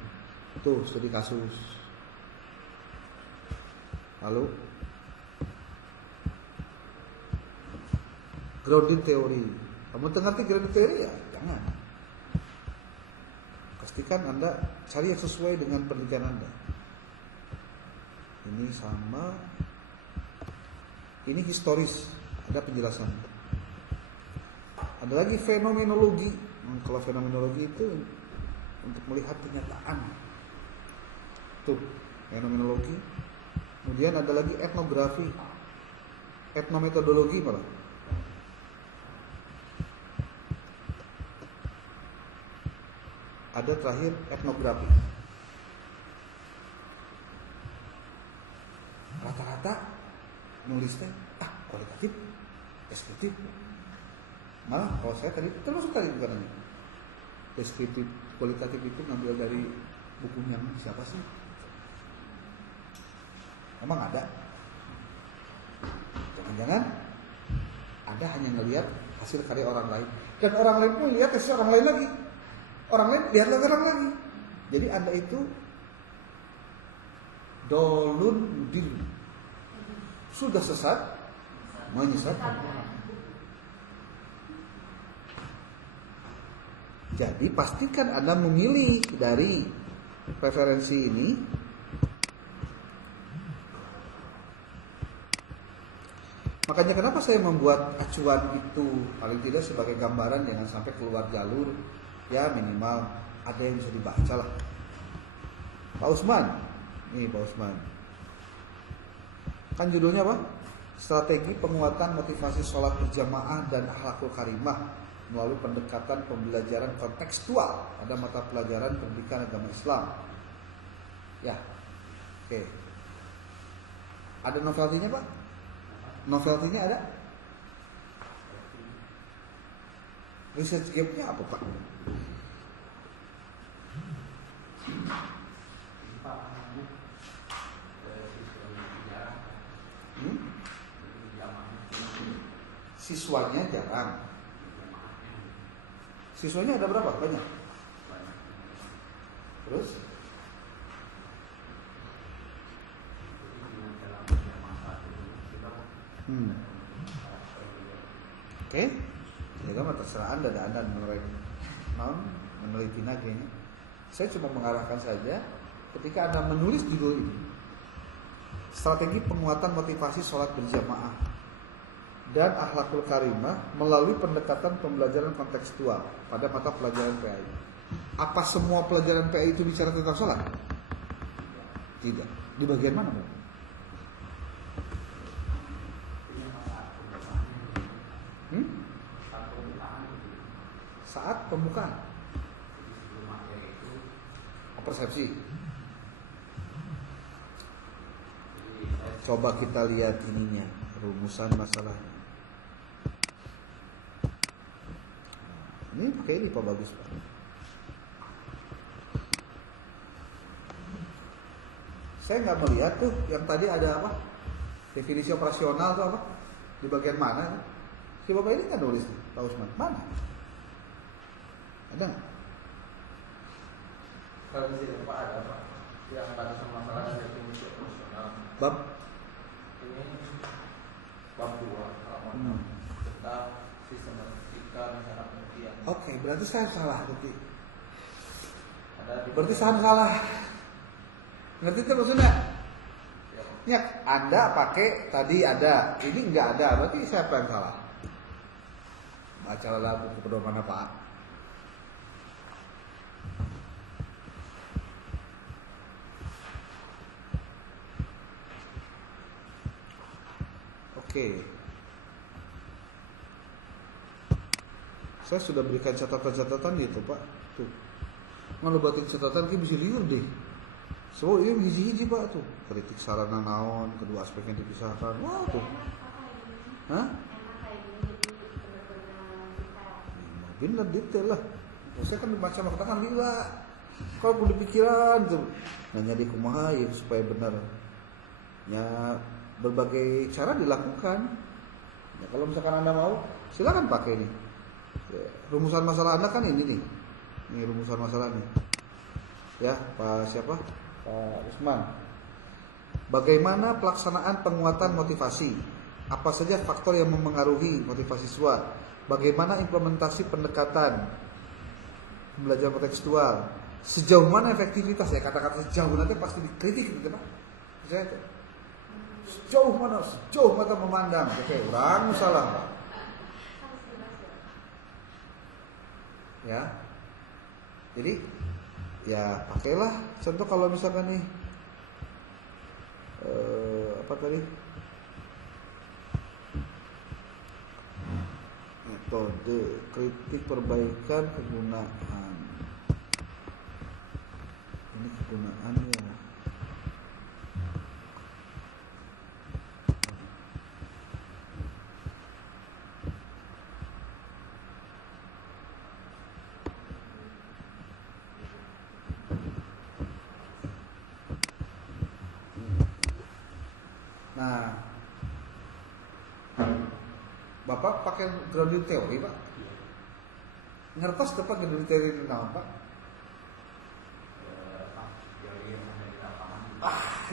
Tuh, studi kasus. Lalu grounded theory. Kamu ngerti grounded theory ya? Jangan. Pastikan Anda cari yang sesuai dengan penelitian Anda. Ini sama. Ini historis, ada penjelasan. Ada lagi fenomenologi. Kalau fenomenologi itu untuk melihat kenyataan. Tuh, fenomenologi. Kemudian ada lagi etnografi, etnometodologi malah. Ada terakhir etnografi. Rata-rata nulisnya kualitatif, deskriptif. Malah kalau saya tadi termasuk tadi bukan ini. Deskriptif, kualitatif itu ngambil dari bukunya siapa sih? Emang ada? Jangan-jangan Anda hanya ngelihat hasil karya orang lain, dan orang lain pun lihat hasil orang lain lagi. Orang lain lihat lagi orang lagi. Jadi Anda itu dolun mudil, sudah sesat menyesatkan. Jadi pastikan Anda memilih dari referensi ini. Makanya kenapa saya membuat acuan itu paling tidak sebagai gambaran, jangan sampai keluar jalur, ya minimal ada yang bisa dibaca lah. Pak Usman, nih Pak Usman, kan judulnya apa? Strategi penguatan motivasi sholat berjamaah dan akhlakul karimah melalui pendekatan pembelajaran kontekstual pada mata pelajaran pendidikan agama Islam. Ya, oke. Ada novelty-nya Pak? Novelty-nya ada? Research gapnya apa Pak? Siswanya jarang. Siswanya ada berapa? Banyak. Terus? Oke, ya kan terserah Anda dan Anda meneliti nagenya. Saya cuma mengarahkan saja ketika Anda menulis judul ini, strategi penguatan motivasi sholat berjamaah dan akhlakul karimah melalui pendekatan pembelajaran kontekstual pada mata pelajaran PAI. Apa semua pelajaran PAI itu bicara tentang sholat? Tidak. Di bagian mana, Bang? Saat pembukaan persepsi. Coba kita lihat ininya, rumusan masalahnya. Ini pakai ini Pak, bagus Pak. Saya nggak melihat tuh yang tadi ada apa? Definisi operasional tuh apa? Di bagian mana? Si Bapak ini nggak nulis nih, Pak Usman. Mana? Ada nggak? Kalau di sini Pak ada Pak yang batasan masalah dan definisi operasional. Bab? Ini bab 2 halaman tentang sistematika rencana penelitian. Oke, berarti saya salah berarti. Ada Berarti saya salah. Ngerti itu maksudnya? Ya, Anda pakai tadi ada, ini nggak ada, berarti siapa yang salah? Bacalah buku pedoman Pak. Oke. Saya sudah berikan catatan-catatan gitu Pak. Tuh. Mau buatin catatan ki bisa liur deh. So ini hiji-hiji Pak tuh. Kritik sarana naon, kedua aspek yang dipisahkan. Wah tuh. Hah? Benar detail lah. Saya kan baca katakan lila. Kalau punya pikiran tuh nanya di kumaha ya supaya benar. Ya berbagai cara dilakukan. Ya, kalau misalkan Anda mau, silakan pakai ini. Ya, rumusan masalah Anda kan ini nih. Ini rumusan masalah nih. Ya, Pak siapa? Pak Usman. Bagaimana pelaksanaan penguatan motivasi? Apa saja faktor yang memengaruhi motivasi siswa? Bagaimana implementasi pendekatan belajar kontekstual? Sejauh mana efektivitas ya? Kata-kata sejauh nanti pasti dikritik gitu Pak. Saya itu. Sejauh mana memandang? Oke, orang salah Pak. Ya. Jadi ya pakailah contoh kalau misalkan nih apa tadi? Metode kritik perbaikan kegunaan. Ini kegunaannya. Nah, Bapak pakai grounding teori Pak? Ngertos tepat grounding teori ini naon Pak?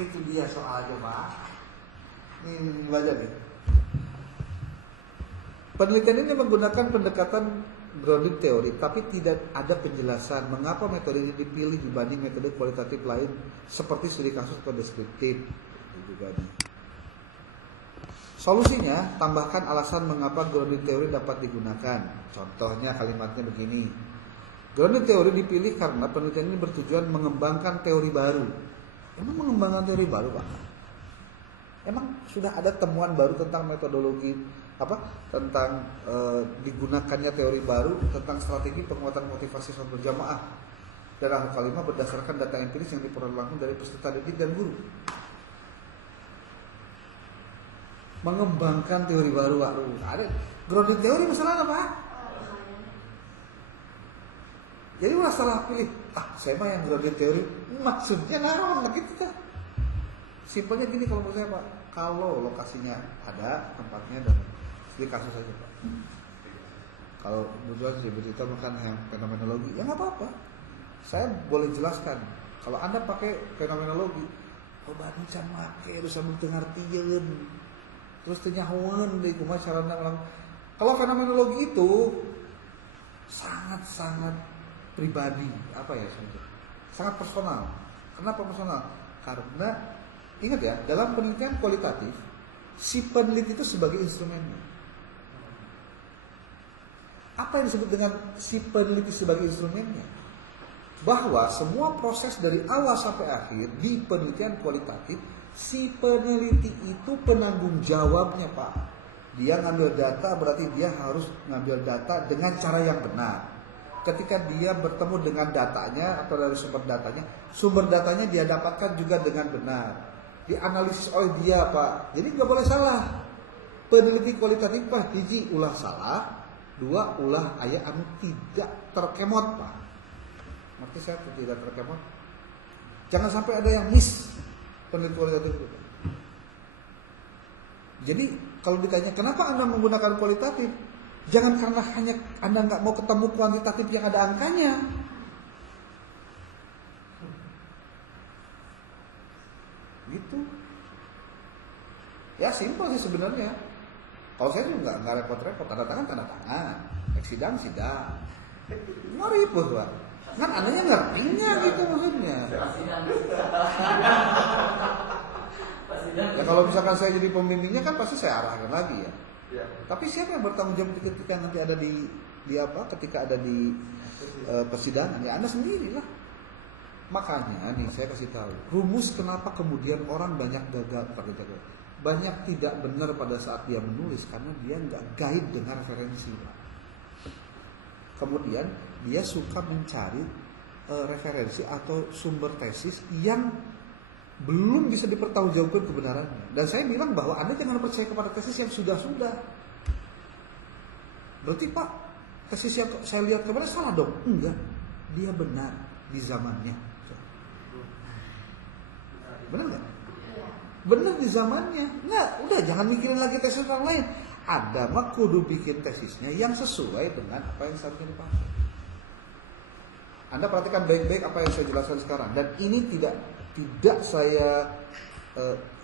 Itu dia soalnya Pak. Ini baca nih. Penelitian ini menggunakan pendekatan grounding teori, tapi tidak ada penjelasan mengapa metode ini dipilih dibanding metode kualitatif lain seperti studi kasus atau deskriptif. Itu juga nih. Solusinya, tambahkan alasan mengapa grounding teori dapat digunakan. Contohnya kalimatnya begini. Grounding teori dipilih karena penelitian ini bertujuan mengembangkan teori baru. Emang mengembangkan teori baru Pak? Emang sudah ada temuan baru tentang metodologi tentang digunakannya teori baru tentang strategi penguatan motivasi sholat berjamaah dan akhlakul karimah berdasarkan data empiris yang diperoleh langsung dari peserta didik dan guru. Mengembangkan teori baru Pak. Ada grounding teori masalah apa? Jadi ulah salah pilih. Saya mah yang grounded teori. Maksudnya naon gitu kan. Simpelnya gini kalau menurut saya Pak, kalau lokasinya ada tempatnya dan jadi kasus saja Pak. Kalau kebetulan saya bercerita makan yang fenomenologi, ya nggak apa-apa. Saya boleh jelaskan. Kalau Anda pakai fenomenologi, bani can make terus sambil tengartieun. Terus tenyahoeun deui kumaha carana ulang. Kalau fenomenologi itu sangat-sangat pribadi, apa ya sebenarnya? Sangat personal. Kenapa personal? Karena ingat ya, dalam penelitian kualitatif, si peneliti itu sebagai instrumennya. Apa yang disebut dengan si peneliti sebagai instrumennya? Bahwa semua proses dari awal sampai akhir di penelitian kualitatif, si peneliti itu penanggung jawabnya Pak. Dia ngambil data berarti dia harus ngambil data dengan cara yang benar. Ketika dia bertemu dengan datanya atau dari sumber datanya dia dapatkan juga dengan benar. Dianalisis oleh dia Pak. Jadi nggak boleh salah. Peneliti kualitatif Pak, hiji ulah salah, dua ulah aya anu tidak terkemot Pak. Maksudnya saya tidak terkemot. Jangan sampai ada yang miss peneliti kualitatif itu. Jadi kalau ditanya kenapa Anda menggunakan kualitatif, jangan karena hanya Anda nggak mau ketemu kuantitatif yang ada angkanya. Gitu. Ya simpel sih sebenarnya. Kalau saya juga nggak repot-repot, tanda tangan, sidang. Nggak ribet Pak. Kan anaknya ngertinya gitu maksudnya. Ya kalau misalkan saya jadi pembimbingnya kan pasti saya arahkan lagi ya. Tapi siapa yang bertanggung jawab ketika nanti ada di ketika ada di persidangan? Ya Anda sendirilah. Makanya nih saya kasih tahu rumus kenapa kemudian orang banyak gagal banyak tidak benar pada saat dia menulis karena dia nggak guide dengan referensi. Kemudian dia suka mencari referensi atau sumber tesis yang belum bisa dipertanggungjawabkan kebenarannya. Dan saya bilang bahwa Anda jangan percaya kepada tesis yang sudah-sudah. Berarti Pak, tesis yang saya lihat kemarin salah dong? Enggak, dia benar di zamannya. Benar nggak? Benar di zamannya. Nggak, udah jangan mikirin lagi tesis orang lain. Ada mah kudu bikin tesisnya yang sesuai dengan apa yang seharusnya dipakai. Anda perhatikan baik-baik apa yang saya jelaskan sekarang. Dan ini tidak saya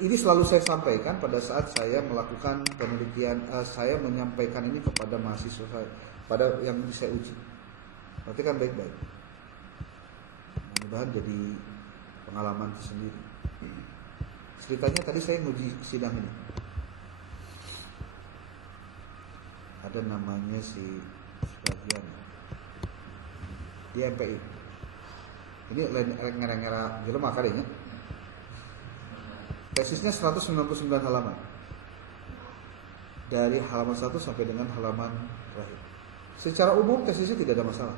ini selalu saya sampaikan pada saat saya melakukan penelitian, saya menyampaikan ini kepada mahasiswa saya, pada yang saya uji. Perhatikan baik-baik. Mudah-mudahan jadi pengalaman tersendiri. Ceritanya tadi saya nguji sidang ini. Ada namanya si sebagian di MPI. Ini ngereng-ngereng jelema kalinya. Tesisnya 199 halaman. Dari halaman 1 sampai dengan halaman terakhir. Secara umum tesisnya tidak ada masalah.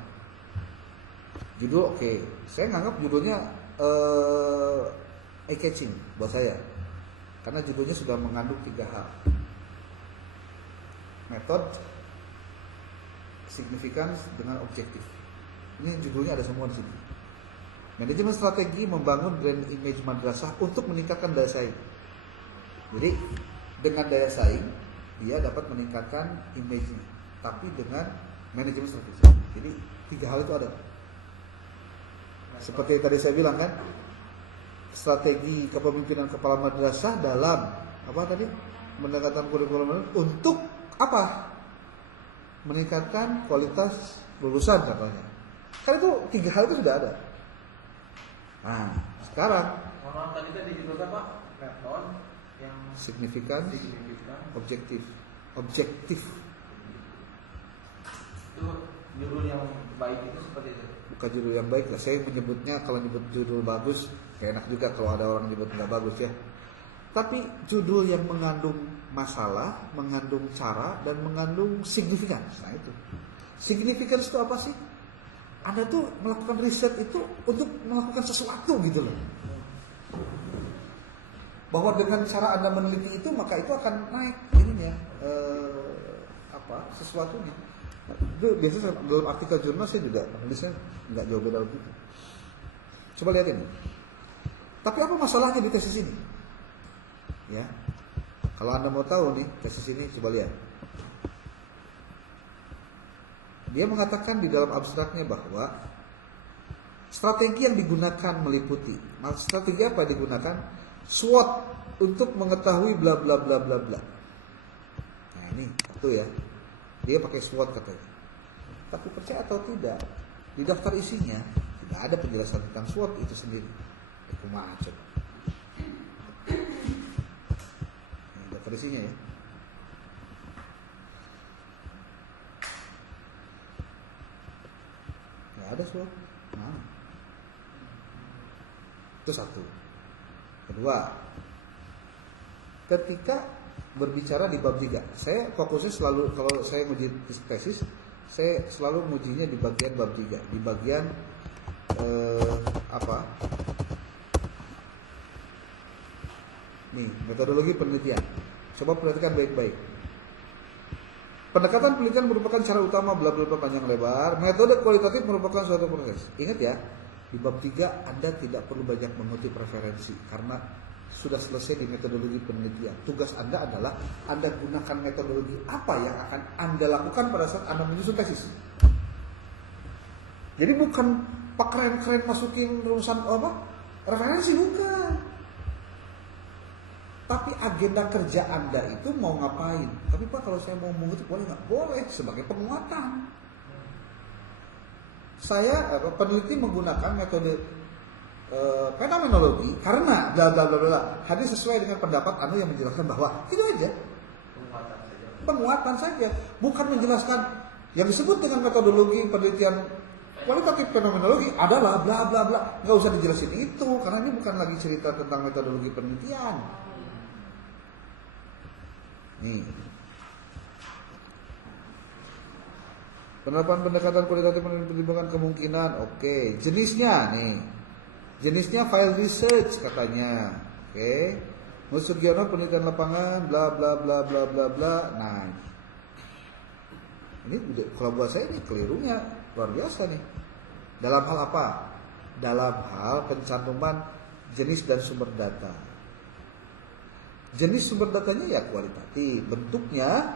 Judul oke. Saya nganggap judulnya eye-catching buat saya. Karena judulnya sudah mengandung 3 hal. Metode, significance dengan objektif. Ini judulnya ada semua di sini. Manajemen strategi membangun brand image madrasah untuk meningkatkan daya saing. Jadi dengan daya saing dia dapat meningkatkan image-nya, tapi dengan manajemen strategi. Jadi 3 hal itu ada. Seperti tadi saya bilang kan, strategi kepemimpinan kepala madrasah dalam apa tadi? Meningkatkan kurikulum untuk apa? Meningkatkan kualitas lulusan contohnya. Kan itu 3 hal itu sudah ada. Nah, sekarang tadi judulnya Pak, metode yang signifikan, objektif. Itu judul yang baik itu seperti itu. Bukan judul yang baik lah. Saya menyebutnya kalau nyebut judul bagus, kayak enak juga kalau ada orang nyebut nggak bagus ya. Tapi judul yang mengandung masalah, mengandung cara, dan mengandung signifikan. Nah itu. Significance itu apa sih? Anda tuh melakukan riset itu untuk melakukan sesuatu gitu loh. Bahwa dengan cara Anda meneliti itu maka itu akan naik ininya sesuatunya. Itu biasanya dalam artikel jurnal saya juga nulisnya nggak jauh beda begitu. Coba lihat ini. Tapi apa masalahnya di tesis ini? Ya, kalau Anda mau tahu nih tesis ini, coba lihat. Dia mengatakan di dalam abstraknya bahwa strategi yang digunakan meliputi, strategi apa yang digunakan? SWOT untuk mengetahui bla bla bla bla bla. Nah ini satu ya, dia pakai SWOT katanya. Tapi percaya atau tidak, di daftar isinya tidak ada penjelasan tentang SWOT itu sendiri. Itu macet. Ini daftar isinya ya. Nggak ada SWOT. Nah. Itu satu. Kedua, ketika berbicara di bab 3, saya fokusnya selalu kalau saya nguji tesis, saya selalu ngujinya di bagian bab 3, di bagian apa? Nih, metodologi penelitian. Coba perhatikan baik-baik. Pendekatan penelitian merupakan cara utama bla bla bla panjang lebar. Metode kualitatif merupakan suatu proses. Ingat ya, di bab 3 Anda tidak perlu banyak mengutip referensi karena sudah selesai di metodologi penelitian. Tugas Anda adalah Anda gunakan metodologi apa yang akan Anda lakukan pada saat Anda menyusun tesis. Jadi bukan pak keren-keren masukin rumusan apa? Referensi, bukan. Tapi agenda kerja Anda itu mau ngapain? Tapi Pak, kalau saya mau mengutip boleh nggak? Boleh, sebagai penguatan. Saya peneliti menggunakan metode fenomenologi karena bla bla bla bla. Hadir sesuai dengan pendapat Anda yang menjelaskan bahwa itu aja. Penguatan saja, bukan menjelaskan yang disebut dengan metodologi penelitian kualitatif fenomenologi adalah bla bla bla. Nggak usah dijelasin itu karena ini bukan lagi cerita tentang metodologi penelitian. Nih. Penerapan pendekatan kualitatif mempertimbangkan kemungkinan. Oke, jenisnya nih. Jenisnya file research katanya. Oke. Menurut Sugiono penelitian lapangan bla bla bla bla bla bla. Nah. Ini kalau buat saya ini kelirunya luar biasa nih. Dalam hal apa? Dalam hal pencantuman jenis dan sumber data. Jenis sumber datanya ya kualitatif, bentuknya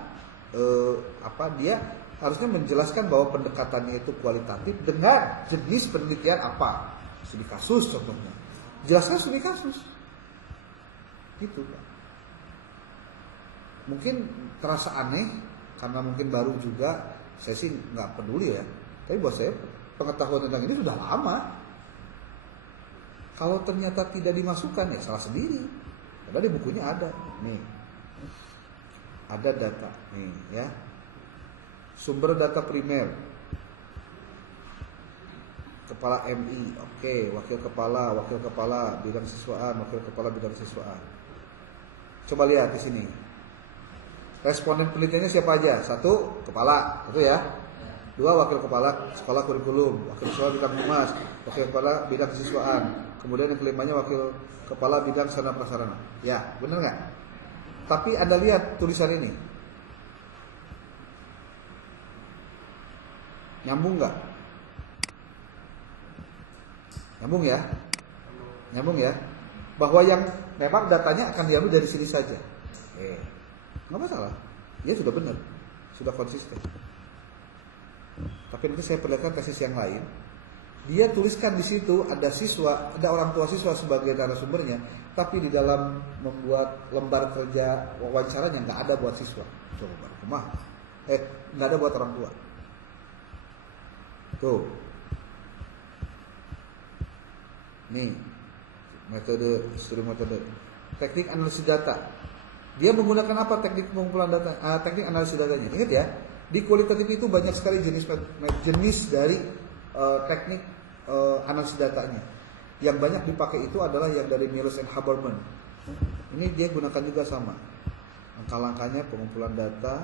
dia harusnya menjelaskan bahwa pendekatannya itu kualitatif dengan jenis penelitian apa, studi kasus contohnya, jelaskan studi kasus, gitu Pak. Mungkin terasa aneh karena mungkin baru juga, saya sih nggak peduli ya, tapi buat saya pengetahuan tentang ini sudah lama. Kalau ternyata tidak dimasukkan ya salah sendiri. Padahal di bukunya ada, nih, ada data, nih ya, sumber data primer, kepala MI, oke, wakil kepala bidang siswaan, wakil kepala bidang siswaan. Coba lihat di sini, responden penelitiannya siapa aja? 1, kepala, itu ya. 2, wakil kepala sekolah kurikulum, wakil kepala bidang humas, wakil kepala bidang siswaan. Kemudian yang kelimanya wakil kepala bidang sarana prasarana. Ya, benar nggak? Tapi Anda lihat tulisan ini, nyambung nggak? Nyambung ya? Nyambung ya? Bahwa yang memang datanya akan diambil dari sini saja. Nggak masalah. Ya sudah benar, sudah konsisten. Tapi nanti saya perlihatkan tesis yang lain. Dia tuliskan di situ ada siswa, ada orang tua siswa sebagai narasumbernya, tapi di dalam membuat lembar kerja wawancaranya nggak ada buat siswa. Coba kemana? Nggak ada buat orang tua. Tuh, nih studi metode, teknik analisis data. Dia menggunakan apa teknik pengumpulan data? Teknik analisis datanya. Ingat ya, di kualitatif itu banyak sekali jenis dari teknik analisis datanya. Yang banyak dipakai itu adalah yang dari Mills and Haberman. Ini dia gunakan juga sama. Langkah-langkahnya pengumpulan data,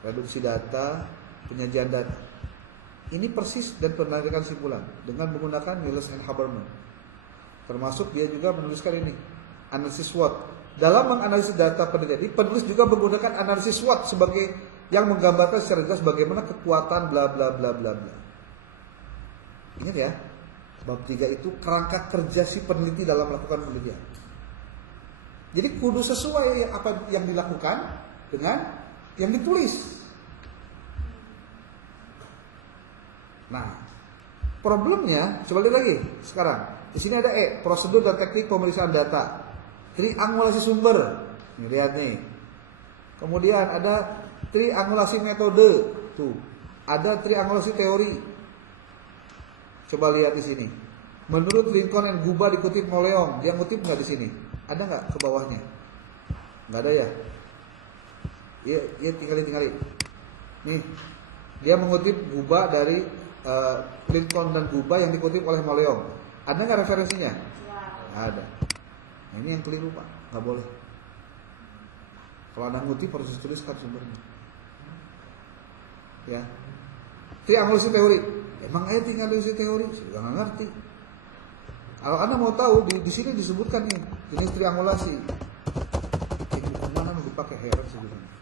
reduksi data, penyajian data. Ini persis dan penarikan simpulan dengan menggunakan Mills and Haberman. Termasuk dia juga menuliskan ini, analisis SWOT. Dalam menganalisis data penelitian, penulis juga menggunakan analisis SWOT sebagai yang menggambarkan secara jelas bagaimana kekuatan bla bla bla bla bla. Ingat ya, bab 3 itu kerangka kerja si peneliti dalam melakukan penelitian. Jadi kudu sesuai apa yang dilakukan dengan yang ditulis. Nah, problemnya coba lihat lagi sekarang. Di sini ada prosedur dan teknik pemeriksaan data. Triangulasi sumber. Nih, lihat nih. Kemudian ada triangulasi metode. Tuh. Ada triangulasi teori. Coba lihat di sini. Menurut Lincoln and Guba dikutip Moleong, dia ngutip nggak di sini? Ada nggak ke bawahnya? Nggak ada ya? Iya tinggalin. Nih, dia mengutip Guba dari Lincoln dan Guba yang dikutip oleh Moleong. Ada nggak referensinya? Ada. Nah, ini yang keliru Pak, nggak boleh. Kalau Anda ngutip harus dituliskan sumbernya. Ya. Triangulasi teori. Emang triangulasi teori? Saya nggak ngerti. Kalau Anda mau tahu di sini disebutkan nih jenis triangulasi. Bukan mana mau dipakai heran sebenarnya.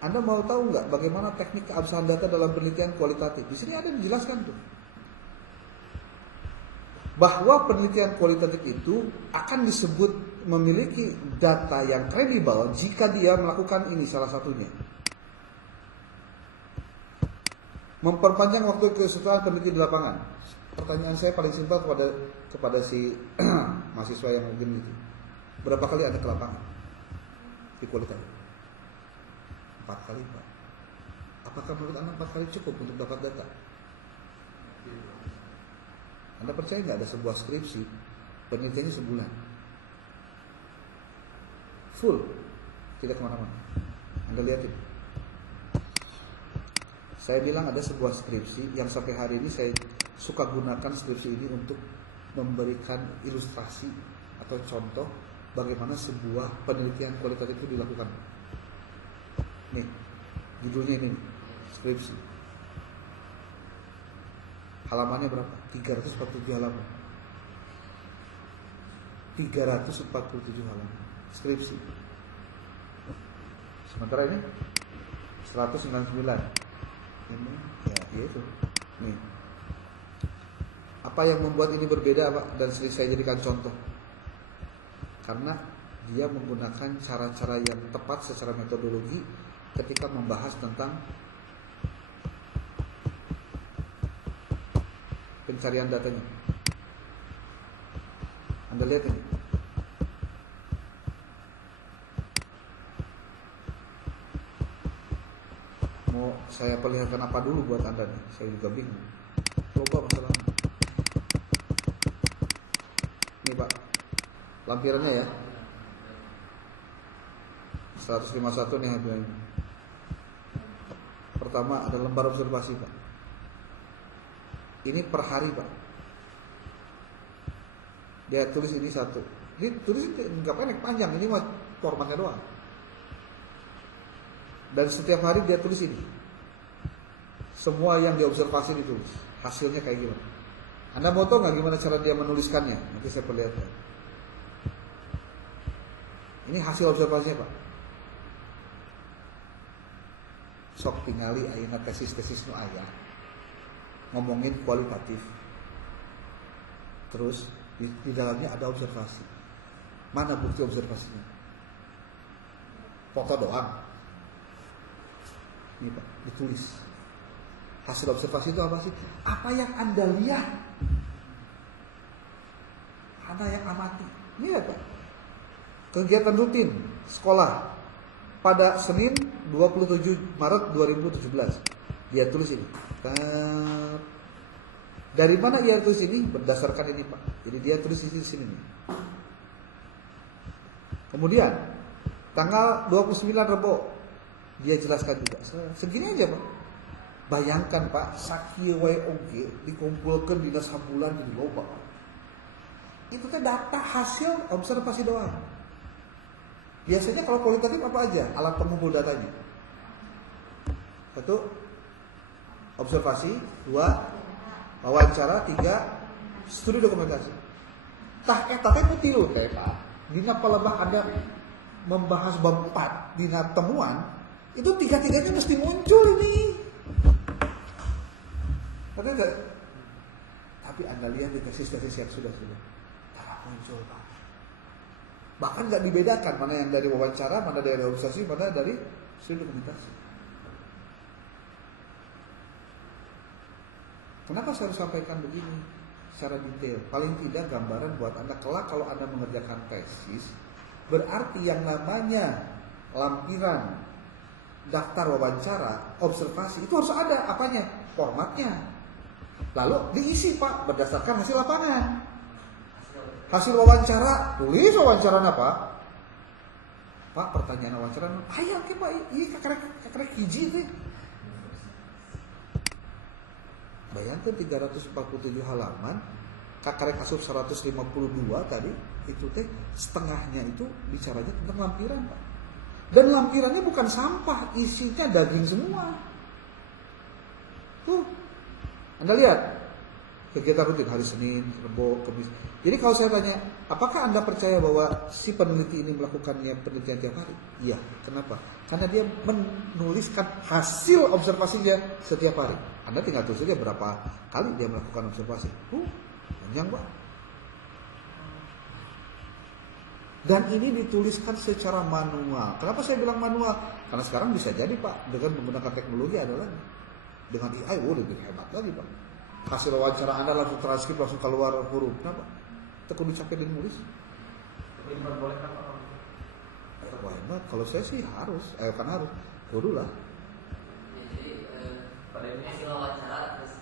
Anda mau tahu nggak bagaimana teknik keabsahan data dalam penelitian kualitatif? Di sini ada dijelaskan tuh. Bahwa penelitian kualitatif itu akan disebut memiliki data yang kredibel jika dia melakukan ini salah satunya. Memperpanjang waktu kesetaraan peneliti di lapangan. Pertanyaan saya paling simpel kepada si mahasiswa yang mungkin itu. Berapa kali Anda ke lapangan di kualitatif? 4 kali Pak. Apakah menurut Anda 4 kali cukup untuk dapat data? Anda percaya nggak ada sebuah skripsi penelitiannya sebulan full, tidak kemana-mana? Anda lihatin. Saya bilang ada sebuah skripsi yang sampai hari ini saya suka gunakan skripsi ini untuk memberikan ilustrasi atau contoh bagaimana sebuah penelitian kualitatif itu dilakukan. Nih, judulnya ini skripsi. Halamannya berapa? 347 halaman. 347 halaman skripsi. Sementara ini 199. Ini ya itu. Nih. Apa yang membuat ini berbeda Pak dan sering saya jadikan contoh? Karena dia menggunakan cara-cara yang tepat secara metodologi ketika membahas tentang pencarian datanya. Anda lihat ini. Mau saya perlihatkan apa dulu buat Anda nih? Saya juga bingung. Coba masalahnya. Ini Pak, lampirannya ya. 151 nih ini. Pertama ada lembar observasi Pak. Ini per hari Pak. Dia tulis ini satu. Ini tulis nggak pendek panjang, ini mah formatnya doang. Dan setiap hari dia tulis ini. Semua yang diobservasi ditulis. Hasilnya kayak gimana? Anda mau tahu nggak gimana cara dia menuliskannya? Nanti saya perlihatkan. Ini hasil observasinya Pak. Sok tingali ayeuna tesis nu aya. Ngomongin kualitatif. Terus di dalamnya ada observasi. Mana bukti observasinya? Foto doang. Ini Pak, ditulis. Hasil observasi itu apa sih? Apa yang Anda lihat? Anda yang amati. Ini Pak. Kegiatan rutin sekolah pada Senin 27 Maret 2017. Dia tulis ini. Dari mana ia tulis ini? Berdasarkan ini Pak. Jadi dia tulis di sini nih. Kemudian tanggal 29 Rebo dia jelaskan juga. Segini aja Pak. Bayangkan Pak, sakieu wae oge dikumpulkeun dina sabulan jadi loba. Itu teh data hasil observasi doang. Biasanya kalau kualitatif apa aja alat pengumpul datanya? 1, observasi. 2, wawancara. 3, studi dokumentasi. Tah eta teh putilu teh Pak. Dina palebah Anda membahas bab 4 di temuan, itu tiga-tiganya mesti muncul ini. Tapi Anda lihat di tesis-tesis yang sudah tak muncul, Pak. Bahkan nggak dibedakan mana yang dari wawancara, mana dari observasi, mana dari studi dokumentasi. Kenapa saya harus sampaikan begini secara detail? Paling tidak gambaran buat Anda kelak kalau Anda mengerjakan tesis, berarti yang namanya lampiran, daftar wawancara, observasi itu harus ada apanya? Formatnya. Lalu diisi, Pak, berdasarkan hasil lapangan. Hasil wawancara, tulis wawancaranya, Pak. Pak, pertanyaan wawancara, ayah ke Pak, ini kakarek hiji teh. Bayangkan 347 halaman, kakarek asup 152 tadi, itu teh setengahnya itu bicaranya tentang lampiran, Pak. Dan lampirannya bukan sampah, isinya daging semua. Tuh, Anda lihat kegiatan rutin hari Senin, Rebo, Kamis. Jadi kalau saya tanya, apakah Anda percaya bahwa si peneliti ini melakukannya penelitian tiap hari? Iya. Kenapa? Karena dia menuliskan hasil observasinya setiap hari. Anda tinggal tulis saja berapa kali dia melakukan observasi. Panjang, Pak. Dan ini dituliskan secara manual. Kenapa saya bilang manual? Karena sekarang bisa jadi, Pak, dengan menggunakan teknologi ada lagi. Dengan AI, lebih hebat lagi, Pak. Hasil wawancara Anda langsung transkrip, langsung keluar huruf. Kenapa? Tekun dicapai dan nulis. Tapi diperbolehkan Pak? Wah, hebat. Kalau saya sih harus, kan harus. Kudu lah. Jadi pada ini hasil wawancara terus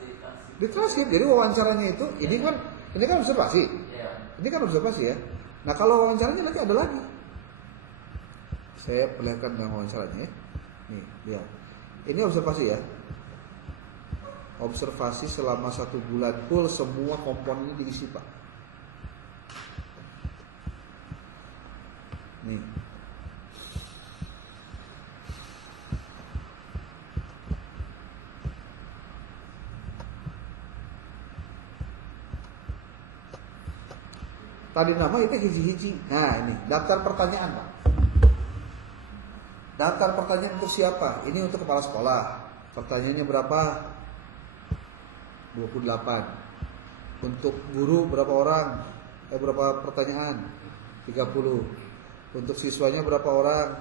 Ditranskrip. Jadi wawancaranya itu, ini kan observasi. Iya. Ini kan observasi ya. Nah kalau wawancaranya nanti ada lagi. Saya perlihatkan dengan wawancaranya ya. Nih, lihat. Ini observasi ya. Observasi selama 1 bulan full, semua komponennya diisi, Pak. Nih. Tadi nama itu hiji-hiji. Nah ini daftar pertanyaan, Pak. Daftar pertanyaan untuk siapa? Ini untuk kepala sekolah. Pertanyaannya berapa? 28. Untuk guru berapa orang? Berapa pertanyaan? 30. Untuk siswanya berapa orang?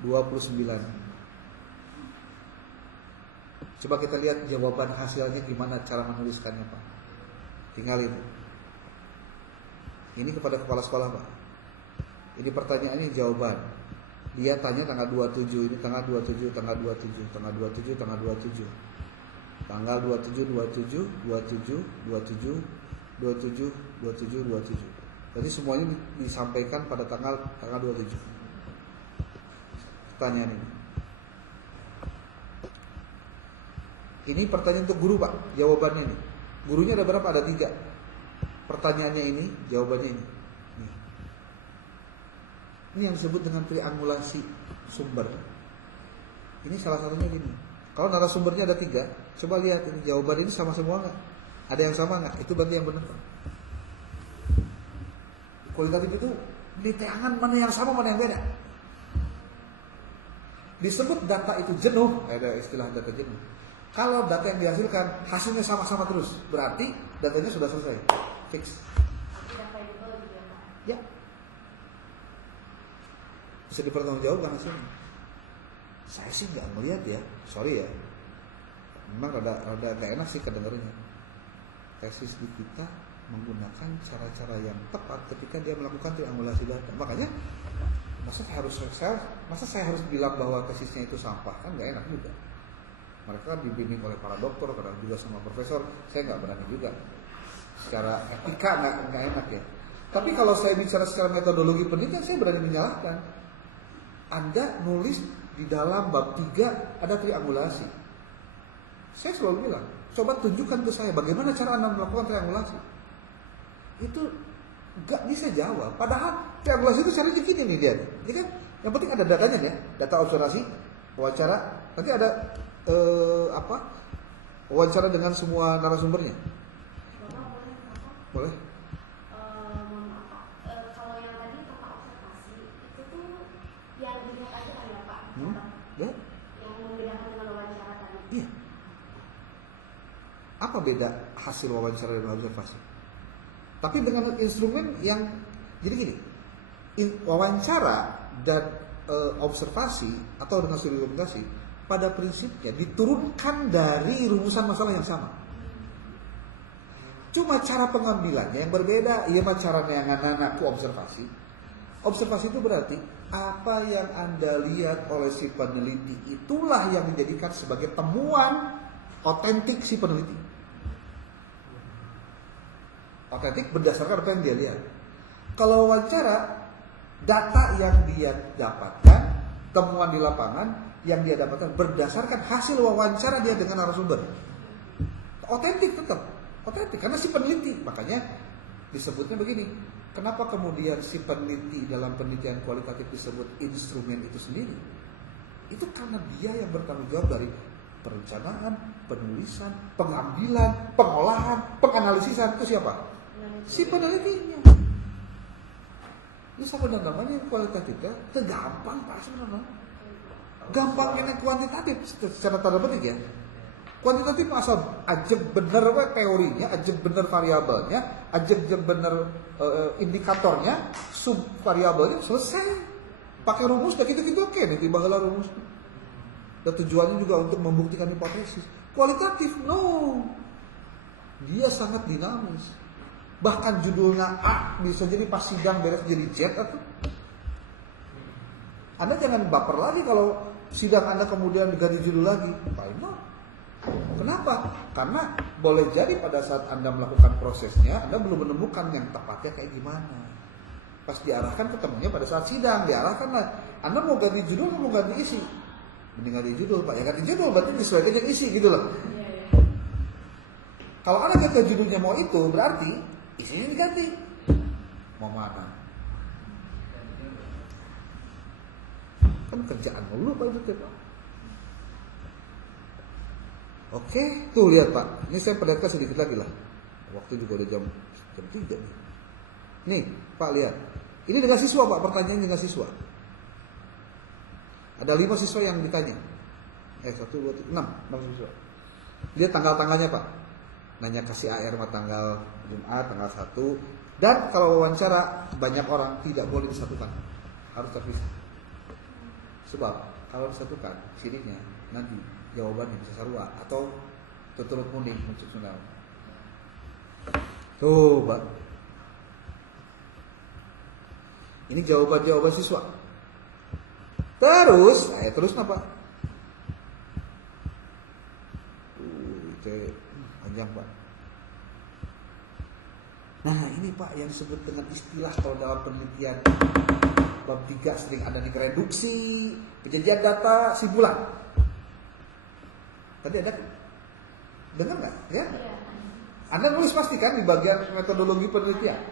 29. Coba kita lihat jawaban hasilnya gimana cara menuliskannya, Pak. Tinggal itu. Ini kepada kepala sekolah, Pak. Ini pertanyaannya jawaban. Dia tanya tanggal 27, ini tanggal 27, tanggal 27, tanggal 27, tanggal 27. Tanggal 27, 27, 27, 27, 27, 27, 27. Jadi semuanya disampaikan pada tanggal 27. Pertanyaan ini. Ini pertanyaan untuk guru, Pak. Jawabannya ini. Gurunya ada berapa? Ada 3. Pertanyaannya ini, jawabannya ini. Nih. Ini yang disebut dengan triangulasi sumber. Ini salah satunya gini. Kalau narasumbernya ada 3, coba lihat ini jawaban ini sama semua nggak? Ada yang sama nggak? Itu berarti yang benar. Kualitatif itu di tangan mana yang sama, mana yang beda. Disebut data itu jenuh, ada istilah data jenuh. Kalau data yang dihasilkan hasilnya sama-sama terus, berarti datanya sudah selesai, fix. Tidak valuable juga, Pak. Ya, bisa dipertanggungjawabkan hasilnya. Saya sih nggak melihat ya, sorry ya. Memang rada nggak enak sih kedengarannya. Tesis di kita menggunakan cara-cara yang tepat ketika dia melakukan triangulasi data. Makanya masa saya harus bilang bahwa tesisnya itu sampah, kan nggak enak juga. Mereka kan dibimbing oleh para dokter, kadang juga sama profesor. Saya nggak berani juga. Secara etika nggak enak ya. Tapi kalau saya bicara secara metodologi penelitian, saya berani menyalahkan. Anda nulis di dalam bab 3 ada triangulasi. Saya selalu bilang, coba tunjukkan ke saya bagaimana cara Anda melakukan triangulasi. Itu nggak bisa jawab. Padahal triangulasi itu caranya gini nih dia. Ini kan yang penting ada datanya ya, data observasi, wawancara. Nanti ada wawancara dengan semua narasumbernya. Bapak boleh, Bapak? Boleh. Mohon maaf, Pak. Kalau yang tadi Bapak observasi, beda hasil wawancara dan observasi. Tapi dengan instrumen yang jadi gini, wawancara dan observasi atau dengan studi dokumentasi pada prinsipnya diturunkan dari rumusan masalah yang sama. Cuma cara pengambilannya yang berbeda. Iya mah caranya yang anak-anakku observasi. Observasi itu berarti apa yang Anda lihat oleh si peneliti itulah yang dijadikan sebagai temuan otentik si peneliti. Otentik berdasarkan apa yang dia lihat. Kalau wawancara, data yang dia dapatkan, temuan di lapangan yang dia dapatkan berdasarkan hasil wawancara dia dengan narasumber. Otentik tetap, otentik karena si peneliti. Makanya disebutnya begini. Kenapa kemudian si peneliti dalam penelitian kualitatif disebut instrumen itu sendiri? Itu karena dia yang bertanggung jawab dari perencanaan, penulisan, pengambilan, pengolahan, penganalisisan. Itu siapa? Si penelitinya. Ini sama namanya kualitatifnya tergampang Pak sebenarnya. Gampangnya kuantitatif secara tanda petik ya. Kuantitatif asal ajeg bener teorinya, ajeg bener variabelnya, ajeg bener indikatornya, sub variabelnya selesai. Pakai rumus kayak gitu-gitu oke nih tiba-tiba rumus. Dan tujuannya juga untuk membuktikan hipotesis. Kualitatif no. Dia sangat dinamis. Bahkan judulnya A bisa jadi pas sidang beres jadi Z atau Anda jangan baper lagi kalau sidang Anda kemudian diganti judul lagi. Why not? Kenapa? Karena boleh jadi pada saat Anda melakukan prosesnya Anda belum menemukan yang tepatnya kayak gimana. Pas diarahkan ketemunya pada saat sidang, diarahkan lah. Anda mau ganti judul atau mau ganti isi? Mending ganti judul Pak. Ya ganti judul berarti disesuaikan yang isi gitu loh. Kalau Anda ganti judulnya mau itu berarti isinya diganti. Mau mana? Kan kerjaan dulu Pak itu Pak. Oke, tuh lihat Pak. Ini saya perlihatkan sedikit lagi lah. Waktu juga udah jam 3 nih. Nih, Pak lihat. Ini dengan siswa Pak, pertanyaan dengan siswa. Ada 5 siswa yang ditanya. 1, 2, 3, 6 siswa. Lihat tanggal-tanggalnya Pak. Nanya kasih AR sama tanggal Jumat, tanggal 1. Dan kalau wawancara banyak orang tidak boleh disatukan. Harus terpisah. Sebab kalau disatukan, cirinya nanti jawabannya bisa sarua atau turut kuning muncul sundal. Tuh, Pak. Ini jawaban siswa. Terus, terus apa? Itu panjang, Pak. Nah, ini Pak yang disebut dengan istilah kalau dalam penelitian bab 3 sering ada nih reduksi, penyajian data, simpulan. Tadi ada dengar nggak? Ya? Anda nulis pasti kan di bagian metodologi penelitian.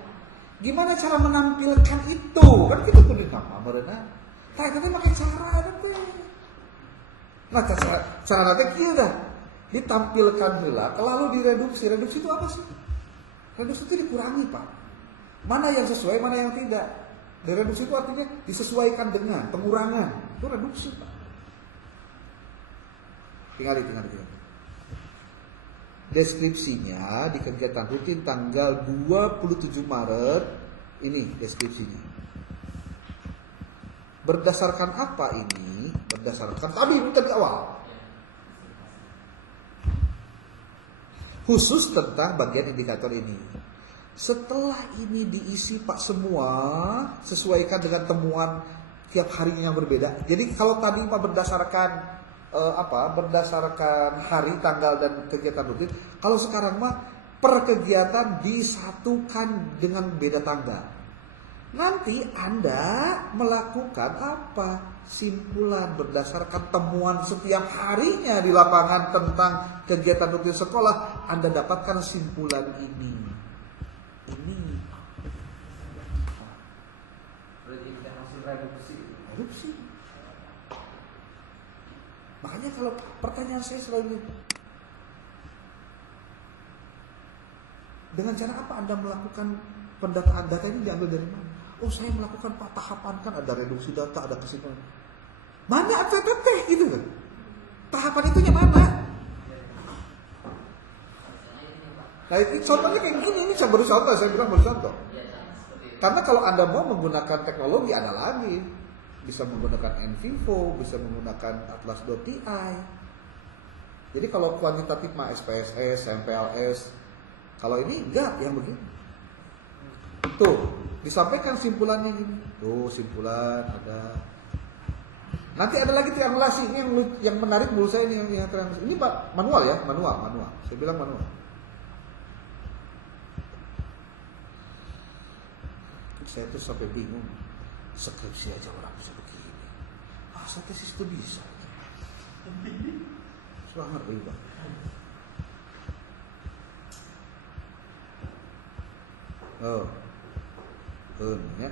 Gimana cara menampilkan itu? Kan kita tulis nama mereka. Tapi pakai cara nanti. Nah cara nanti kita ditampilkan pula. Lalu direduksi. Reduksi itu apa sih? Reduksi itu dikurangi Pak. Mana yang sesuai, mana yang tidak. Reduksi itu artinya disesuaikan dengan pengurangan. Itu reduksi Pak. Tinggal. Deskripsinya di kegiatan rutin tanggal 27 Maret. Ini deskripsinya. Berdasarkan apa ini? Berdasarkan tadi awal. Khusus tentang bagian indikator ini. Setelah ini diisi Pak semua, sesuaikan dengan temuan tiap harinya yang berbeda. Jadi kalau tadi Pak berdasarkan berdasarkan hari, tanggal dan kegiatan rutin. Kalau sekarang mah per kegiatan disatukan dengan beda tanggal. Nanti Anda melakukan apa? Simpulan berdasarkan temuan setiap harinya di lapangan tentang kegiatan rutin sekolah. Anda dapatkan simpulan ini. Berarti kita masih reduksi. Makanya kalau pertanyaan saya selalu dengan cara apa Anda melakukan pendataan data ini diambil dari mana? Oh saya melakukan tahapan kan ada reduksi data, ada kesimpulan. Mana FTT gitu kan? Tahapan itunya mana? Nah ini contohnya kayak gini, ini saya baru contoh, saya bilang baru contoh. Iya, seperti itu. Karena kalau Anda mau menggunakan teknologi ada lagi. Bisa menggunakan NVivo, bisa menggunakan Atlas.ti. Jadi kalau kuantitatif mah SPSS, MPLS. Kalau ini enggak yang begini. Tuh, disampaikan simpulannya gini. Tuh, simpulan ada. Nanti ada lagi triangulasi. Ini yang menarik menurut saya ini yang triangulasi. Ini manual ya, manual. Saya bilang manual. Saya tuh sampai bingung. Skripsi aja orang bisa begini. Masa tesis itu bisa? Sudah ngerti Bang. Oh. Ya.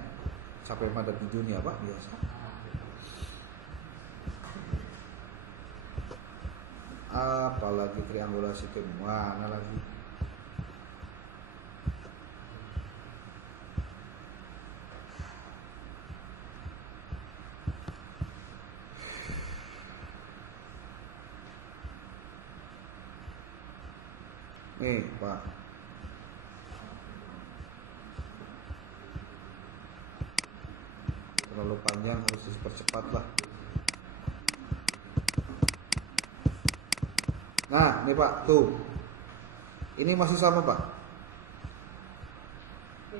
Sampai madat di dunia Pak biasa. Apalagi triangulasi ke mana lagi? Nih Pak, terlalu panjang harus dipercepat lah. Nah nih Pak, tuh ini masih sama Pak.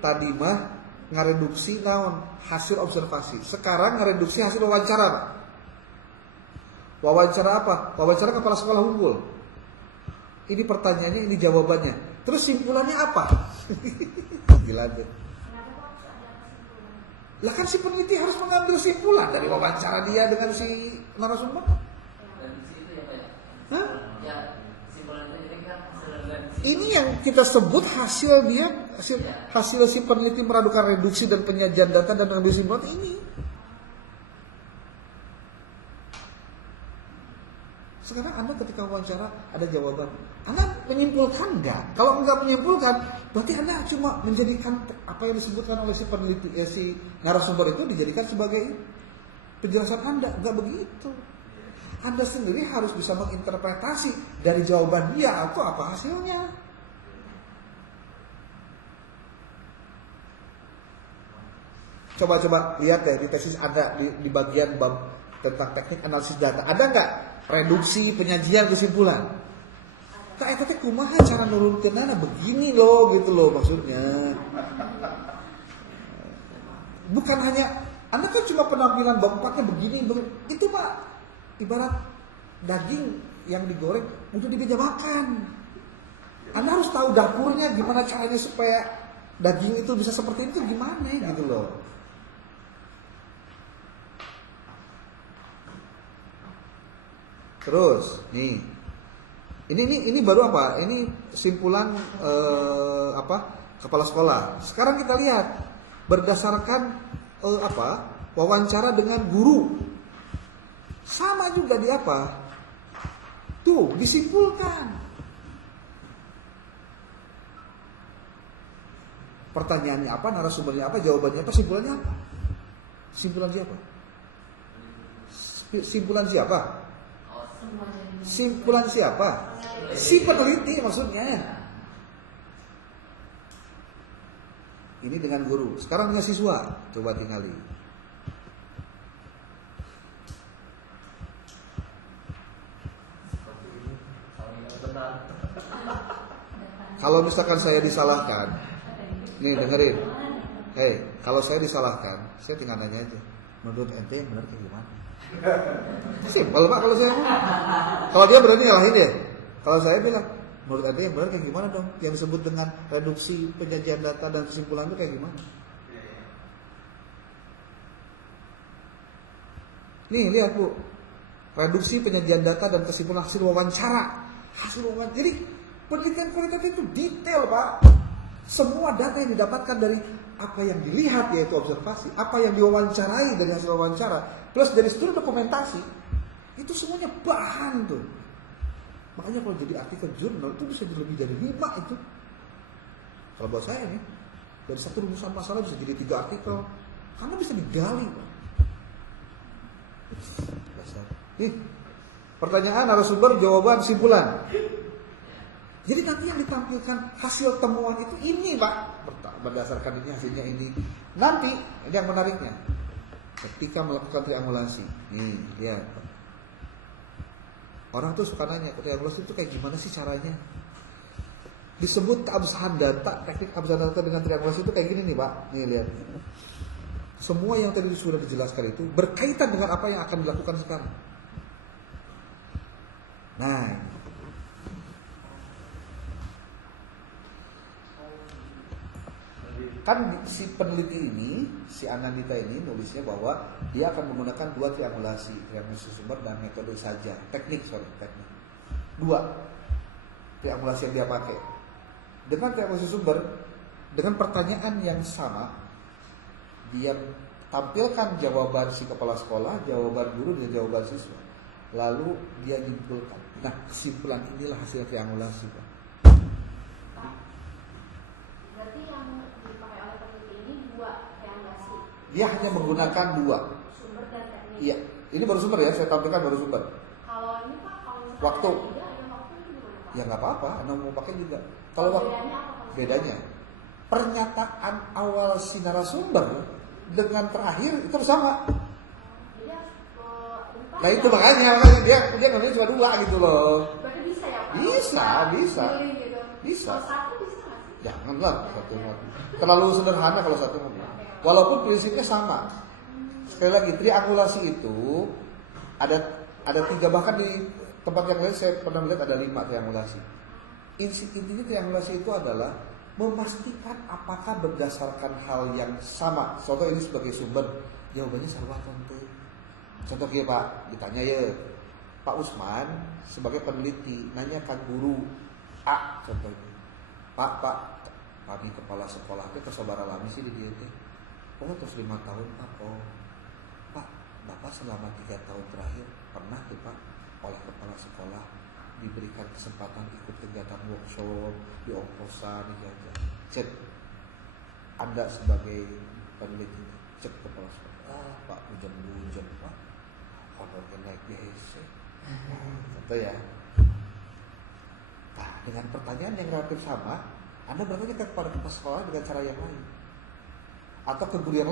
Tadi mah ngareduksi naon hasil observasi, sekarang ngareduksi hasil wawancara Pak. Wawancara apa? Wawancara kepala sekolah unggul. Ini pertanyaannya, ini jawabannya. Terus simpulannya apa? Gila deh. Kenapa kok harus ada kesimpulan? Lah kan si peneliti harus mengambil simpulan dari wawancara dia dengan si narasumber. Dan di situ ya Pak ya. Hah? Ya, simpulan itu jadi kan hasil dari situ. Ini yang kita sebut hasil dia, hasil si peneliti meradukan reduksi dan penyajian data dan mengambil simpulan ini. Sekarang Anda ketika wawancara ada jawaban, Anda menyimpulkan nggak? Kalau nggak menyimpulkan, berarti Anda cuma menjadikan apa yang disebutkan oleh si peneliti, si narasumber itu dijadikan sebagai penjelasan Anda. Nggak begitu. Anda sendiri harus bisa menginterpretasi dari jawaban dia atau apa hasilnya. Coba lihat deh di tesis Anda di bagian bab tentang teknik analisis data. Ada nggak reduksi, penyajian, kesimpulan? Kak eta kumaha cara nurunkeunana begini loh gitu loh maksudnya. Bukan hanya Anda kan cuma penampilan bapaknya begini. Itu Pak ibarat daging yang digoreng udah di meja makan. Anda harus tahu dapurnya gimana caranya supaya daging itu bisa seperti itu gimana gitu loh. Terus, nih, ini baru apa? Ini simpulan kepala sekolah. Sekarang kita lihat berdasarkan wawancara dengan guru, sama juga di apa? Tuh disimpulkan. Pertanyaannya apa? Narasumbernya apa? Jawabannya apa? Simpulannya apa? Simpulan siapa? Simpulan siapa? Simpulan siapa? Si peneliti maksudnya. Ini dengan guru. Sekarang dengan siswa. Coba tinggali. Kalau misalkan saya disalahkan, nih dengerin. Kalau saya disalahkan, saya tinggal nanya aja. Menurut ente yang benar kayak gimana? Simpel Pak kalau saya. Kalau dia berani nyalahin ya. Kalau saya bilang, menurut ente yang benar kayak gimana dong? Yang disebut dengan reduksi, penyajian data dan kesimpulan itu kayak gimana? Nih lihat Bu, reduksi, penyajian data dan kesimpulan hasil wawancara. Jadi penelitian kualitatif itu detail Pak. Semua data yang didapatkan dari apa yang dilihat yaitu observasi, apa yang diwawancarai dari hasil wawancara, plus dari studi dokumentasi, itu semuanya bahan tuh. Makanya kalau jadi artikel jurnal itu bisa jadi lebih dari 5 itu. Kalau buat saya nih, dari satu rumusan masalah bisa jadi 3 artikel, karena bisa digali Pak. Nih, pertanyaan, narasumber, jawaban, simpulan. Jadi nanti yang ditampilkan hasil temuan itu ini Pak, berdasarkan ini hasilnya ini. Nanti yang menariknya, ketika melakukan triangulasi, nih lihat, orang tuh suka nanya triangulasi itu kayak gimana sih caranya? Disebut keabsahan data, teknik keabsahan data dengan triangulasi itu kayak gini nih Pak, nih lihat. Semua yang tadi sudah dijelaskan itu berkaitan dengan apa yang akan dilakukan sekarang. Nah, kan si peneliti ini, si Anandita ini nulisnya bahwa dia akan menggunakan 2 triangulasi sumber dan metode saja, teknik. Dua triangulasi yang dia pakai. Dengan triangulasi sumber, dengan pertanyaan yang sama, dia tampilkan jawaban si kepala sekolah, jawaban guru dan jawaban siswa. Lalu dia nyimpulkan. Nah, kesimpulan inilah hasil triangulasi, Pak. Berarti yang dipakai oleh peneliti ini 2 triangulasi. Dia hanya menggunakan 2. Sumber dan teknik. Iya, ini baru sumber ya, saya tampilkan baru sumber. Kalau ini Pak, kalau misalnya Waktu. ada waktu itu gimana Pak? Ya nggak apa-apa, Anda mau pakai juga. Kalau Bedanya apa Pak? bedanya, pernyataan awal si narasumber dengan terakhir itu sama. Jadi harus Nah itu makanya dia ngambil cuma 2 gitu loh. Berarti bisa ya Pak? Bisa. Pilih gitu. Bisa. Kalau satu bisa nggak sih? Janganlah satu. Terlalu sederhana kalau satu. Walaupun prinsipnya sama. Sekali lagi, triangulasi itu ada 3, bahkan di tempat yang lain saya pernah melihat ada 5 triangulasi. Intinya triangulasi itu adalah memastikan apakah berdasarkan hal yang sama. Contoh ini sebagai sumber, jawabannya sarwa tentu. Contoh ya Pak, ditanya ya Pak Usman sebagai peneliti nanyakan guru A contohnya, Pak kami kepala sekolahnya kesobara lami sih di dia teh. Oh terus 5 tahun Pak. Oh Pak, Bapak selama 3 tahun terakhir pernah tuh Pak oleh kepala sekolah diberikan kesempatan ikut kegiatan workshop di ongkosan dijajah. Cek Anda sebagai peneliti cek kepala sekolah, Pak hujan Pak, kalau naik BSC, contoh ya. Nah, dengan pertanyaan yang relatif sama, Anda bertanya kepada kepala sekolah dengan cara yang lain, atau ke guru yang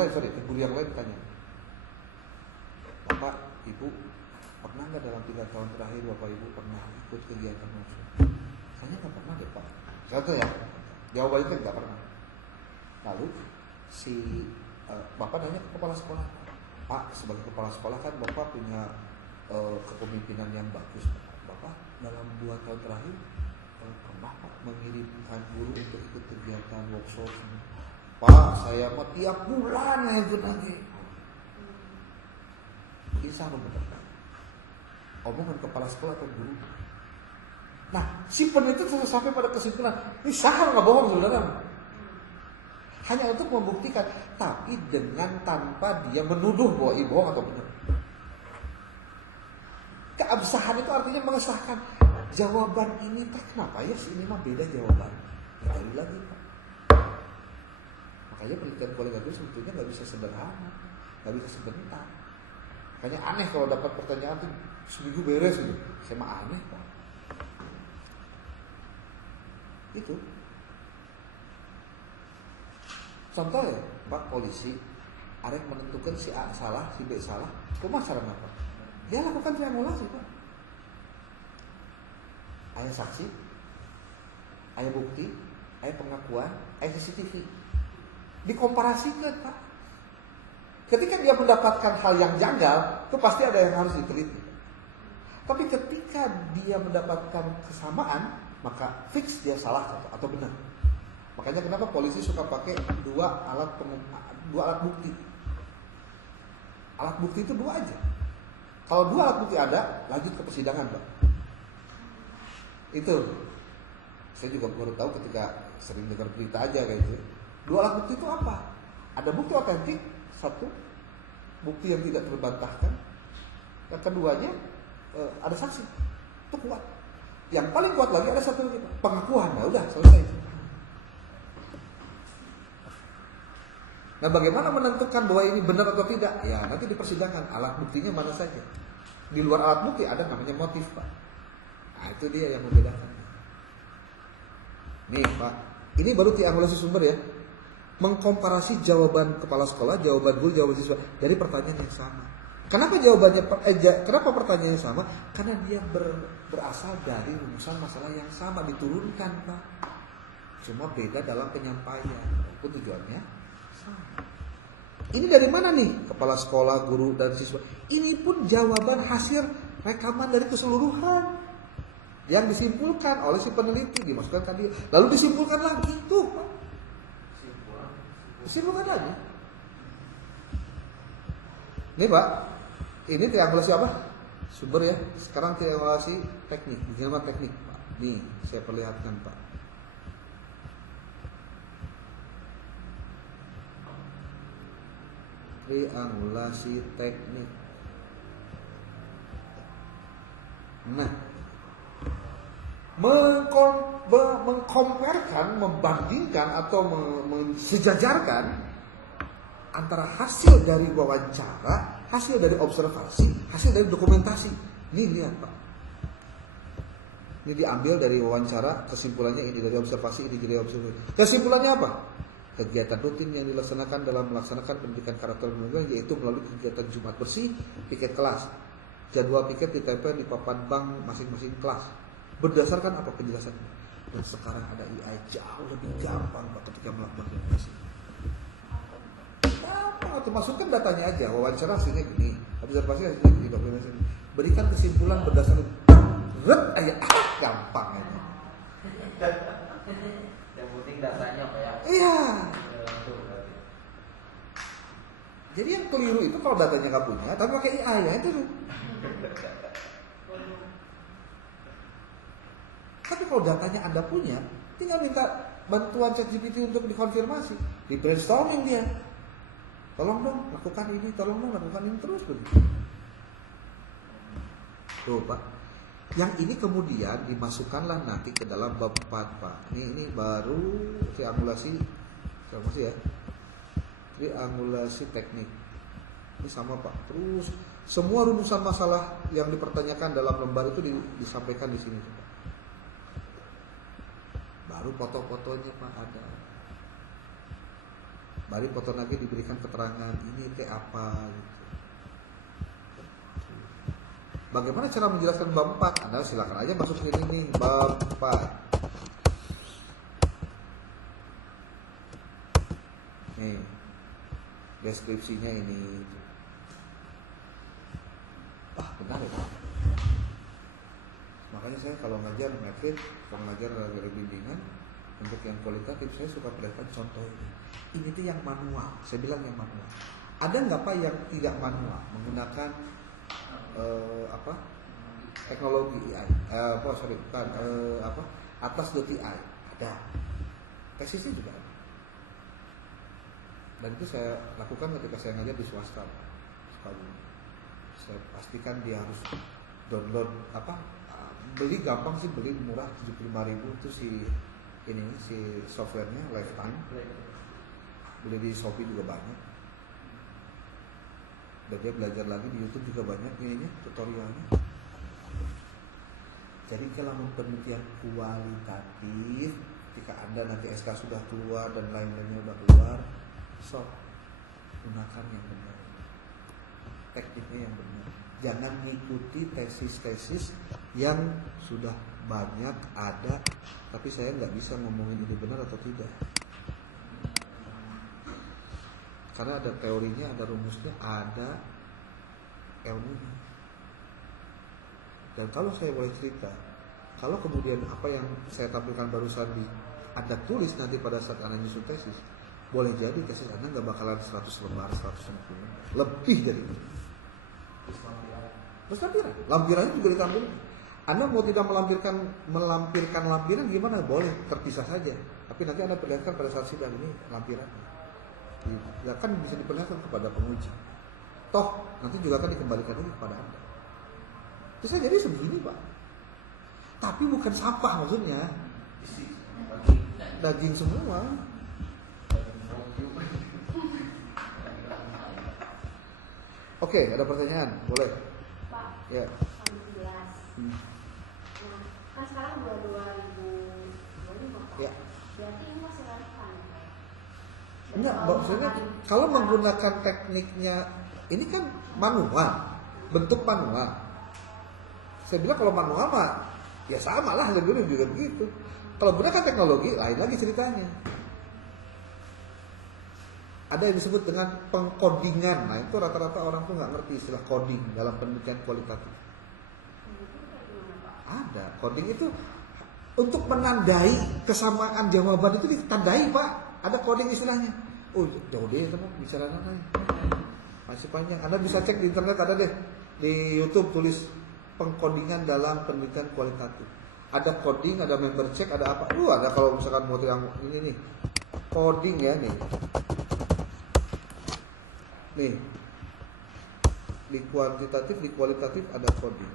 lain, tanya, Bapak, Ibu, pernah nggak dalam 3 tahun terakhir Bapak Ibu pernah ikut kegiatan workshop? Saya nggak pernah deh Pak. Contoh ya, jawabannya kan nggak pernah. Lalu si Bapak nanya ke kepala sekolah, Pak sebagai kepala sekolah kan Bapak punya kepemimpinan yang bagus. Bapak dalam 2 tahun terakhir pernah Pak mengirimkan guru untuk ikut kegiatan workshop? Pak saya mau tiap bulan ya itu nanti. Ini sama benar. Omongan kepala sekolah atau guru. Nah, si peneliti sampai pada kesimpulan, ini sah nggak bohong sebenarnya. Hanya untuk membuktikan, tapi tanpa dia menuduh bahwa ini bohong atau benar. Keabsahan itu artinya mengesahkan jawaban ini, kenapa ya ini mah beda jawaban. Kali lagi Pak. Makanya penelitian kolega itu sebetulnya nggak bisa sederhana, nggak bisa sebentar. Makanya aneh kalau dapat pertanyaan tuh seminggu beres gitu. Saya mah aneh Pak. Itu. Contoh ya, Pak polisi arek menentukan si A salah, si B salah. Kumaha carana Pak? Dia lakukan triangulasi Pak. Aya saksi, aya bukti, aya pengakuan, aya CCTV. Dikomparasikan Pak. Ketika dia mendapatkan hal yang janggal, itu pasti ada yang harus diteliti. Tapi ketika dia mendapatkan kesamaan, maka fix dia salah atau benar. Makanya kenapa polisi suka pakai 2 alat bukti. Alat bukti itu 2 aja. Kalau 2 alat bukti ada, lanjut ke persidangan, Pak. Itu. Saya juga baru tahu ketika sering dengar berita aja kayak gitu. 2 alat bukti itu apa? Ada bukti otentik, 1, bukti yang tidak terbantahkan. Yang keduanya ada saksi. Itu kuat. Yang paling kuat lagi ada 1 lagi, Pak. Pengakuan. Nah, udah selesai. Nah, bagaimana menentukan bahwa ini benar atau tidak? Ya, nanti di persidangan alat buktinya mana saja. Di luar alat bukti ada namanya motif, Pak. Nah, itu dia yang membedakan. Nih Pak, ini baru triangulasi sumber ya. Mengkomparasi jawaban kepala sekolah, jawaban guru, jawaban siswa dari pertanyaan yang sama. Kenapa kenapa pertanyaannya sama? Karena dia berasal dari rumusan masalah yang sama, diturunkan Pak. Cuma beda dalam penyampaian. Itu tujuannya sama. Ini dari mana nih? Kepala sekolah, guru, dan siswa. Ini pun jawaban hasil rekaman dari keseluruhan yang disimpulkan oleh si peneliti, dimasukkan ke dia, lalu disimpulkan lagi tuh Pak. Disimpulkan lagi. Nih Pak, ini triangulasi apa? Sumber ya. Sekarang triangulasi teknik, dinamakan teknik Pak. Nih, saya perlihatkan Pak. Triangulasi teknik. Nah, mengkomparkan, membandingkan atau mensejajarkan antara hasil dari wawancara, hasil dari observasi, hasil dari dokumentasi. Nih lihat Pak. Ini diambil dari wawancara, kesimpulannya ini dari observasi, ini dari observasi. Kesimpulannya apa? Kegiatan rutin yang dilaksanakan dalam melaksanakan pendidikan karakter pendidikan yaitu melalui kegiatan Jumat bersih, piket kelas. Jadwal piket ditempel di papan bank masing-masing kelas. Berdasarkan apa penjelasannya? Dan sekarang ada AI jauh lebih gampang Pak ketika melakukan informasi. Gampang atau masukkan datanya aja, wawancara hasilnya gini, observasi hasilnya gini, dokumentasi. Berikan kesimpulan berdasarkan gampang aja. Yang penting datanya Pak ya. Iya. Jadi yang keliru itu kalau datanya nggak punya, tapi pakai AI ya itu. Tapi kalau datanya Anda punya, tinggal minta bantuan ChatGPT untuk dikonfirmasi, di brainstorming dia. Tolong dong lakukan ini, tolong dong lakukan ini terus begitu. Tuh Pak, yang ini kemudian dimasukkanlah nanti ke dalam bab 4 Pak. Ini baru triangulasi ya, triangulasi teknik. Ini sama Pak. Terus semua rumusan masalah yang dipertanyakan dalam lembar itu disampaikan di sini Pak. Baru foto-fotonya Pak ada. Baru foto lagi diberikan keterangan ini teh apa gitu. Bagaimana cara menjelaskan bab 4? Anda silakan aja masuk ke ini bab 4. Nih. Deskripsinya ini. Benar ya Pak. Makanya saya kalau ngajar metrik, kalau ngajar dari bimbingan untuk yang kualitatif saya suka perlihatkan contoh ini. Ini tuh yang manual. Saya bilang yang manual. Ada nggak Pak yang tidak manual menggunakan teknologi AI? Atlas.ai ada. Tesisnya juga ada. Dan itu saya lakukan ketika saya ngajar di swasta. Saya pastikan dia harus download beli gampang sih, beli murah 75.000 itu si softwarenya lifetime. Beli di Shopee juga banyak. Dan dia belajar lagi di YouTube juga banyak ininya tutorialnya. Jadi kalau penelitian kualitatif, ketika Anda nanti SK sudah keluar dan lain-lainnya sudah keluar, gunakan yang benar, tekniknya yang benar. Jangan mengikuti tesis-tesis yang sudah banyak ada, tapi saya nggak bisa ngomongin ini benar atau tidak. Karena ada teorinya, ada rumusnya, ada ilmunya. Dan kalau saya boleh cerita, kalau kemudian apa yang saya tampilkan barusan Anda tulis nanti pada saat Anda nyusun tesis, boleh jadi tesis Anda nggak bakalan 100 lembar, 150 lembar, lebih dari itu. Terus lampirannya juga ditampilkan. Anda mau tidak melampirkan lampiran gimana? Boleh, terpisah saja. Tapi nanti Anda perlihatkan pada saat sidang ini lampirannya. Ya kan bisa diperlihatkan kepada penguji. Toh nanti juga akan dikembalikan lagi kepada Anda. Bisa jadi segini Pak. Tapi bukan sampah maksudnya. Daging semua. Oke, ada pertanyaan? Boleh. Pak, Ya. 11. Nah, kan sekarang 2025 Pak. Ya. Enggak, maksudnya kalau menggunakan tekniknya ini kan manual, bentuk manual. Saya bilang kalau manual mah ya sama lah, dulu juga begitu. Kalau menggunakan teknologi lain lagi ceritanya. Ada yang disebut dengan pengkodingan. Nah itu rata-rata orang tuh nggak ngerti istilah coding dalam pendidikan kualitatif. Ada coding itu untuk menandai kesamaan jawaban itu ditandai Pak. Ada coding istilahnya. Oh jauh deh teman bicara nanti. Masih panjang. Anda bisa cek di internet, ada deh di YouTube tulis pengkodingan dalam pendidikan kualitatif. Ada coding, ada member check, ada apa? Ada kalau misalkan mau yang ini nih coding ya nih. Nih, di kuantitatif, di kualitatif ada coding.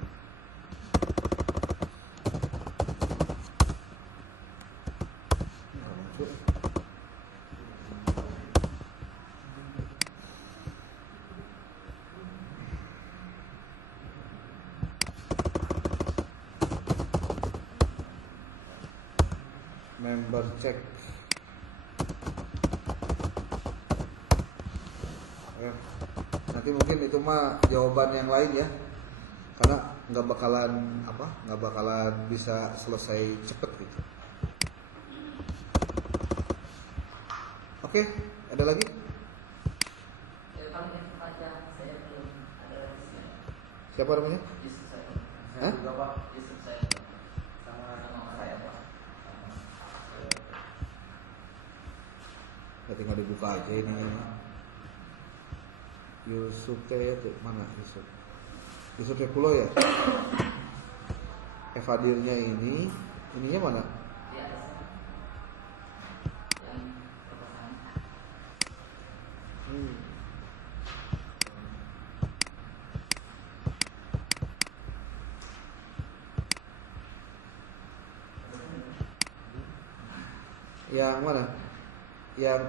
Member check. Nanti mungkin itu mah jawaban yang lain ya, karena nggak bakalan bisa selesai cepet gitu. Oke, ada lagi? Siapa namanya? Saya juga Pak, Yusuf saya sama saya Pak. Ya, tinggal dibuka aja ini. Yusuf teh mana Yusuf? Yusuf Pulo ya? Evadirnya ininya mana? Yang mana? Yang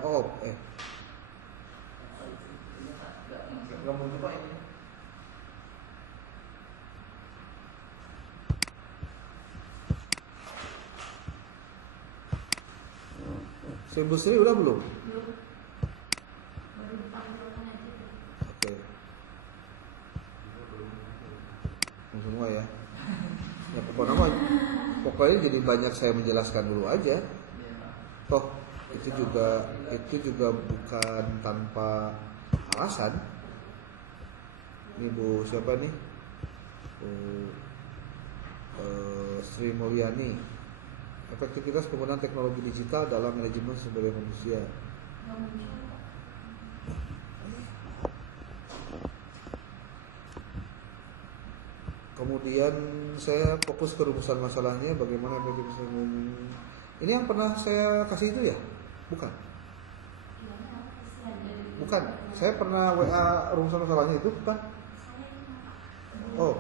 Nggak mungkin Pak ini. Ibu Sri udah belum? Belum. Baru ditampilkan aja. Oke. Semua ya. Ya pokoknya jadi banyak saya menjelaskan dulu aja. Toh itu juga bukan tanpa alasan. Ini Bu siapa nih? Sri Mulyani. Efektivitas penggunaan teknologi digital dalam manajemen sumber daya manusia. Kemudian saya fokus ke rumusan masalahnya, bagaimana efektivitas. Ini yang pernah saya kasih itu ya? Bukan. Bukan. Saya pernah WA rumusan masalahnya itu bukan? Oh,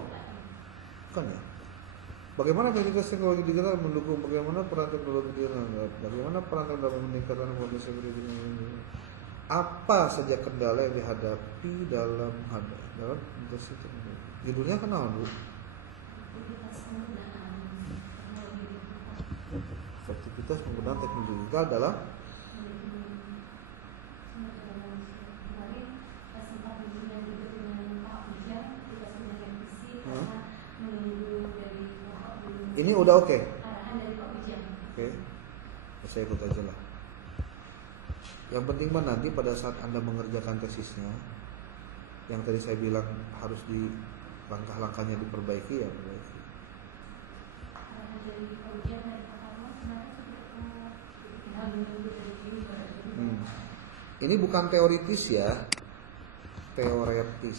bukan ya. Bagaimana efektivitas teknologi digital mendukung, bagaimana peran teknologi digital, bagaimana peran dalam meningkatkan kualitas teknologi, apa saja kendala yang dihadapi dalam industri teknologi. Judulnya kenal Bu. Efektivitas penggunaan teknologi digital dalam ini udah oke. Oke. Saya ikut aja lah. Yang penting mah nanti pada saat Anda mengerjakan tesisnya, yang tadi saya bilang harus di langkah-langkahnya diperbaiki ya perbaiki. Ini bukan teoritis ya, teoretis.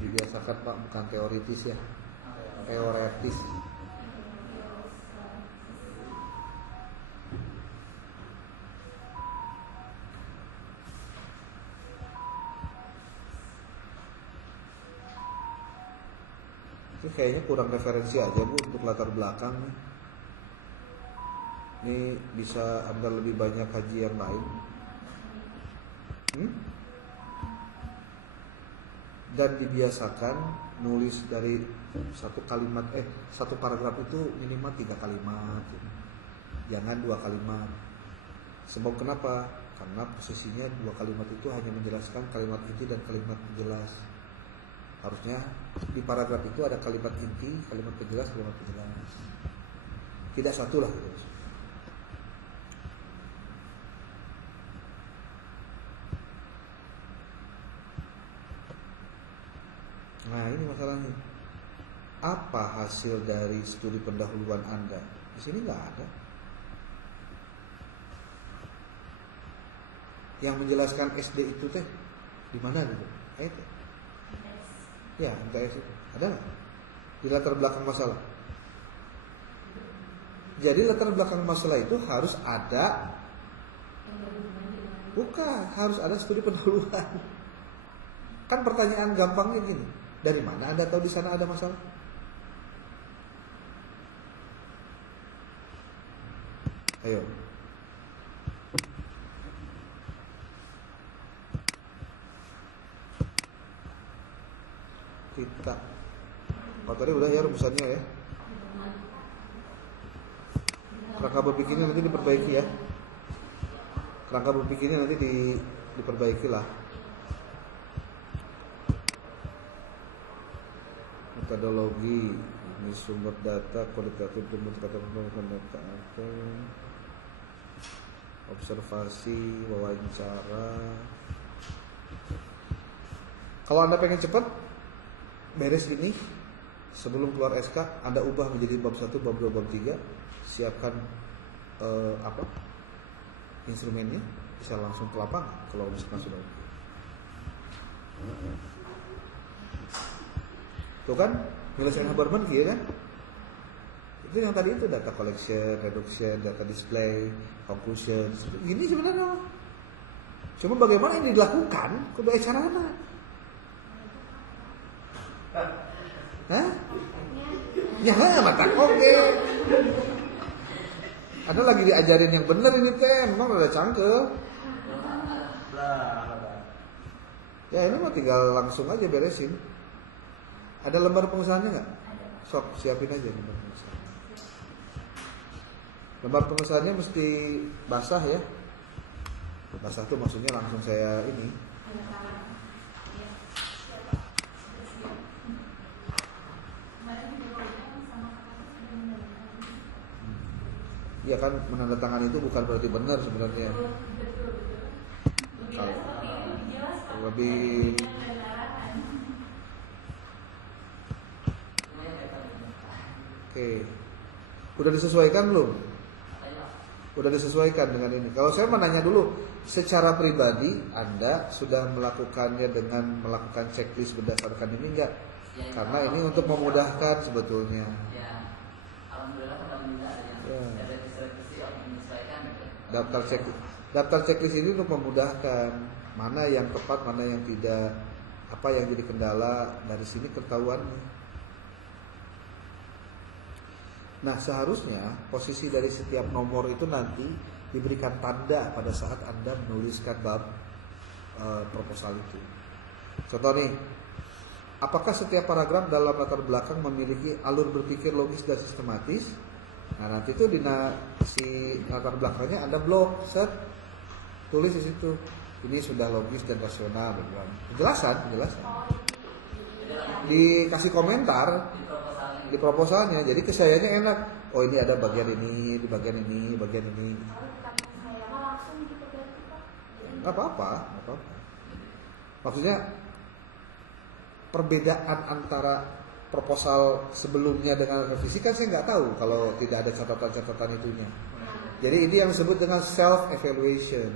Dibiasakan Pak, bukan teoritis ya, teoretis. Ini kayaknya kurang referensi aja Bu untuk latar belakang. Ini bisa Anda lebih banyak kaji yang lain. Dan dibiasakan nulis dari satu paragraf itu minimal 3 kalimat, jangan 2 kalimat. Sebab kenapa? Karena posisinya dua kalimat itu hanya menjelaskan kalimat inti dan kalimat penjelas. Harusnya di paragraf itu ada kalimat inti, kalimat penjelas, kalimat penjelas. Tidak satu lah gitu. Nah ini masalahnya. Apa hasil dari studi pendahuluan Anda? Di sini nggak ada. Yang menjelaskan SD itu teh di mana gitu? Ayat ya? Ya, MTS itu ada nggak? Di latar belakang masalah. Jadi latar belakang masalah itu harus ada. Bukan, harus ada studi pendahuluan. Kan pertanyaan gampangnya gini. Dari mana Anda tahu di sana ada masalah? Ayo. Kita. Oh tadi udah ya rumusannya ya. Kerangka berpikirnya nanti diperbaiki ya. Kerangka berpikirnya nanti diperbaiki lah. Metodologi, ini sumber data, kualitatif, pembentukan data, observasi, wawancara. Kalau Anda pengen cepat beres ini sebelum keluar SK, Anda ubah menjadi bab 1, bab 2, bab 3. Siapkan instrumennya, bisa langsung ke lapangan kalau misalkan sudah oke. Tuh kan penyelesaian Habermas ya kan? Itu yang tadi itu data collection, reduction, data display, conclusion. Ini sebenarnya. Cuma bagaimana ini dilakukan? Kudu carana. Hah? Ya mata oke. Ada lagi diajarin yang benar ini teh, memang udah cangkel. Ya ini mah tinggal langsung aja beresin. Ada lembar pengusahaannya nggak? Sok siapin aja lembar pengusahaan. Lembar pengusahaannya mesti basah ya. Basah tuh maksudnya langsung saya ini. Ya kan menandatangani itu bukan berarti benar sebenarnya. Kalau lebih oke. Udah disesuaikan belum? Udah disesuaikan dengan ini. Kalau saya mau nanya dulu, secara pribadi Anda sudah melakukannya dengan melakukan checklist berdasarkan ini enggak? Ya, karena ini untuk memudahkan sebetulnya. Ya. Alhamdulillah ada menyesuaikan. Daftar checklist ini untuk memudahkan mana yang tepat, mana yang tidak, apa yang jadi kendala, dari sini ketahuannya. Nah seharusnya posisi dari setiap nomor itu nanti diberikan tanda pada saat Anda menuliskan bab proposal itu. Contoh nih, apakah setiap paragraf dalam latar belakang memiliki alur berpikir logis dan sistematis? Nah nanti itu di si latar belakangnya ada blok, set, tulis di situ. Ini sudah logis dan rasional, penjelasan. Dikasih komentar di proposalnya, jadi kesayanya enak. Oh ini ada bagian ini, di bagian ini, bagian ini. Gak apa-apa. Maksudnya perbedaan antara proposal sebelumnya dengan revisi kan saya nggak tahu kalau tidak ada catatan-catatan itunya. Jadi ini yang disebut dengan self evaluation,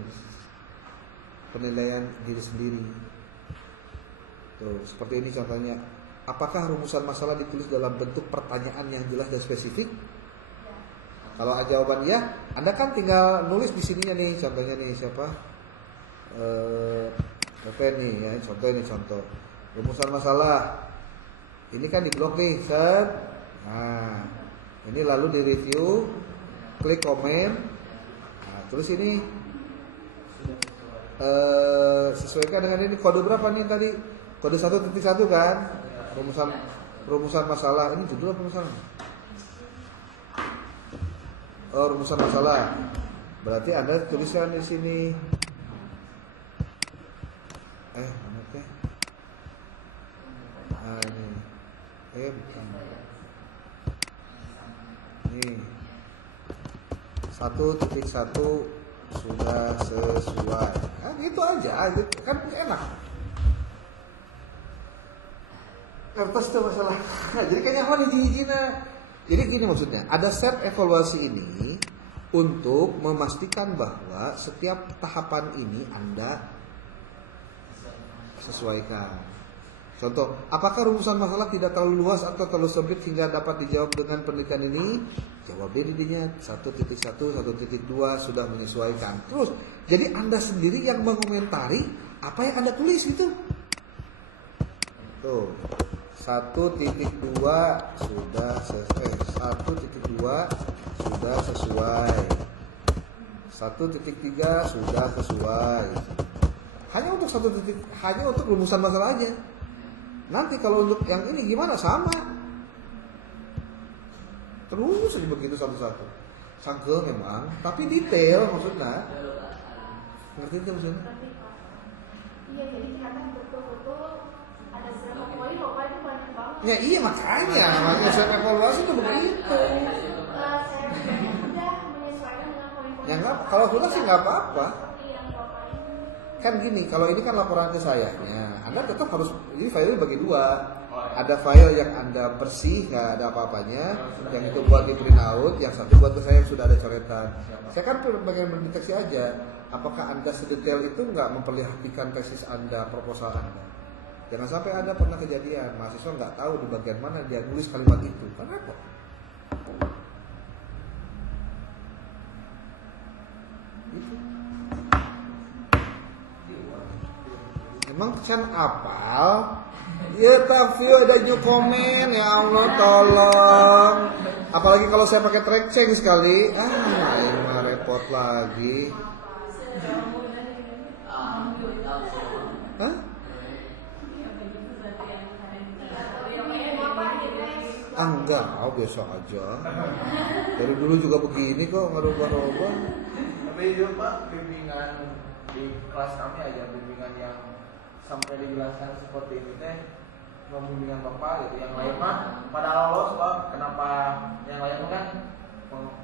penilaian diri sendiri. Tuh seperti ini contohnya. Apakah rumusan masalah ditulis dalam bentuk pertanyaan yang jelas dan spesifik? Kalau jawaban ya, Anda kan tinggal nulis di sininya nih, contohnya nih siapa? Apa nih ya? Contoh. Rumusan masalah. Ini kan di blok nih, set. Nah, ini lalu di review, klik komen. Nah, terus ini sesuaikan dengan ini kode berapa nih tadi? Kode 1.1 kan? Rumusan masalah. Ini judul apa masalah? Oh, rumusan masalah. Berarti Anda tuliskan di sini. Mana teh? Nah, ini. Bukan. Nih. 1.1 sudah sesuai. Kan gitu aja, kan enak. Kertas itu masalah. Jadi kayaknya apa nih Jadi gini maksudnya, ada set evaluasi ini untuk memastikan bahwa setiap tahapan ini Anda sesuaikan. Contoh, apakah rumusan masalah tidak terlalu luas atau terlalu sempit hingga dapat dijawab dengan penelitian ini? Jawabnya didinya 1.1, 1.2 sudah menyesuaikan. Terus, jadi Anda sendiri yang mengomentari apa yang Anda tulis itu. Tuh, 1.2 sudah sesuai. 1.3 sudah sesuai. Hanya untuk rumusan masalah aja. Nanti kalau untuk yang ini gimana, sama. Terus aja begitu satu-satu. Sangkel memang, tapi detail maksudnya. Ngerti itu maksudnya? Iya, jadi kelihatan betul-betul ada berapa poin, loh, itu banyak banget. Ya iya makanya set evaluasi itu begitu. Saya pribadi sudah menyesuaikan dengan poin-poin. Ya enggak, kalau sudah sih nggak apa-apa. Seperti yang Bapak ini. Kan gini, kalau ini kan laporan ke sayanya, Anda tetap harus, ini file bagi dua. Ada file yang Anda bersih, nggak ada apa-apanya, yang itu buat di print out, yang satu buat ke saya yang sudah ada coretan. Saya kan bagian mendeteksi aja, apakah Anda sedetail itu nggak memperlihatkan tesis Anda, proposal Anda. Jangan sampai Anda pernah kejadian, mahasiswa nggak tahu di bagian mana dia nulis kalimat itu, kan repot. Gitu. Emang can apal? Ya tapi ada new comment, ya Allah tolong. Apalagi kalau saya pakai track change sekali, ini mah repot lagi. Hah? Enggak, biasa aja. Dari dulu juga begini kok, nggak rubah-rubah. Tapi itu Pak, bimbingan di kelas kami aja, bimbingan yang sampai dijelaskan seperti ini teh, bimbingan Bapak gitu. Yang lain mah pada lolos Pak, kenapa yang lain itu kan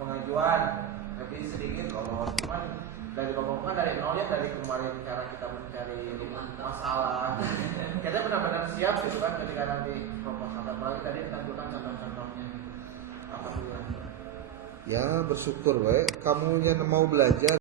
pengajuan, tapi sedikit lolos. Cuman dari Bapak kan dari nol ya, dari kemarin cara kita mencari masalah. Kita benar-benar siap gitu kan ketika nanti proposal. Apalagi tadi tentukan contoh-contohnya. Alhamdulillah. Ya bersyukur we, kamu yang mau belajar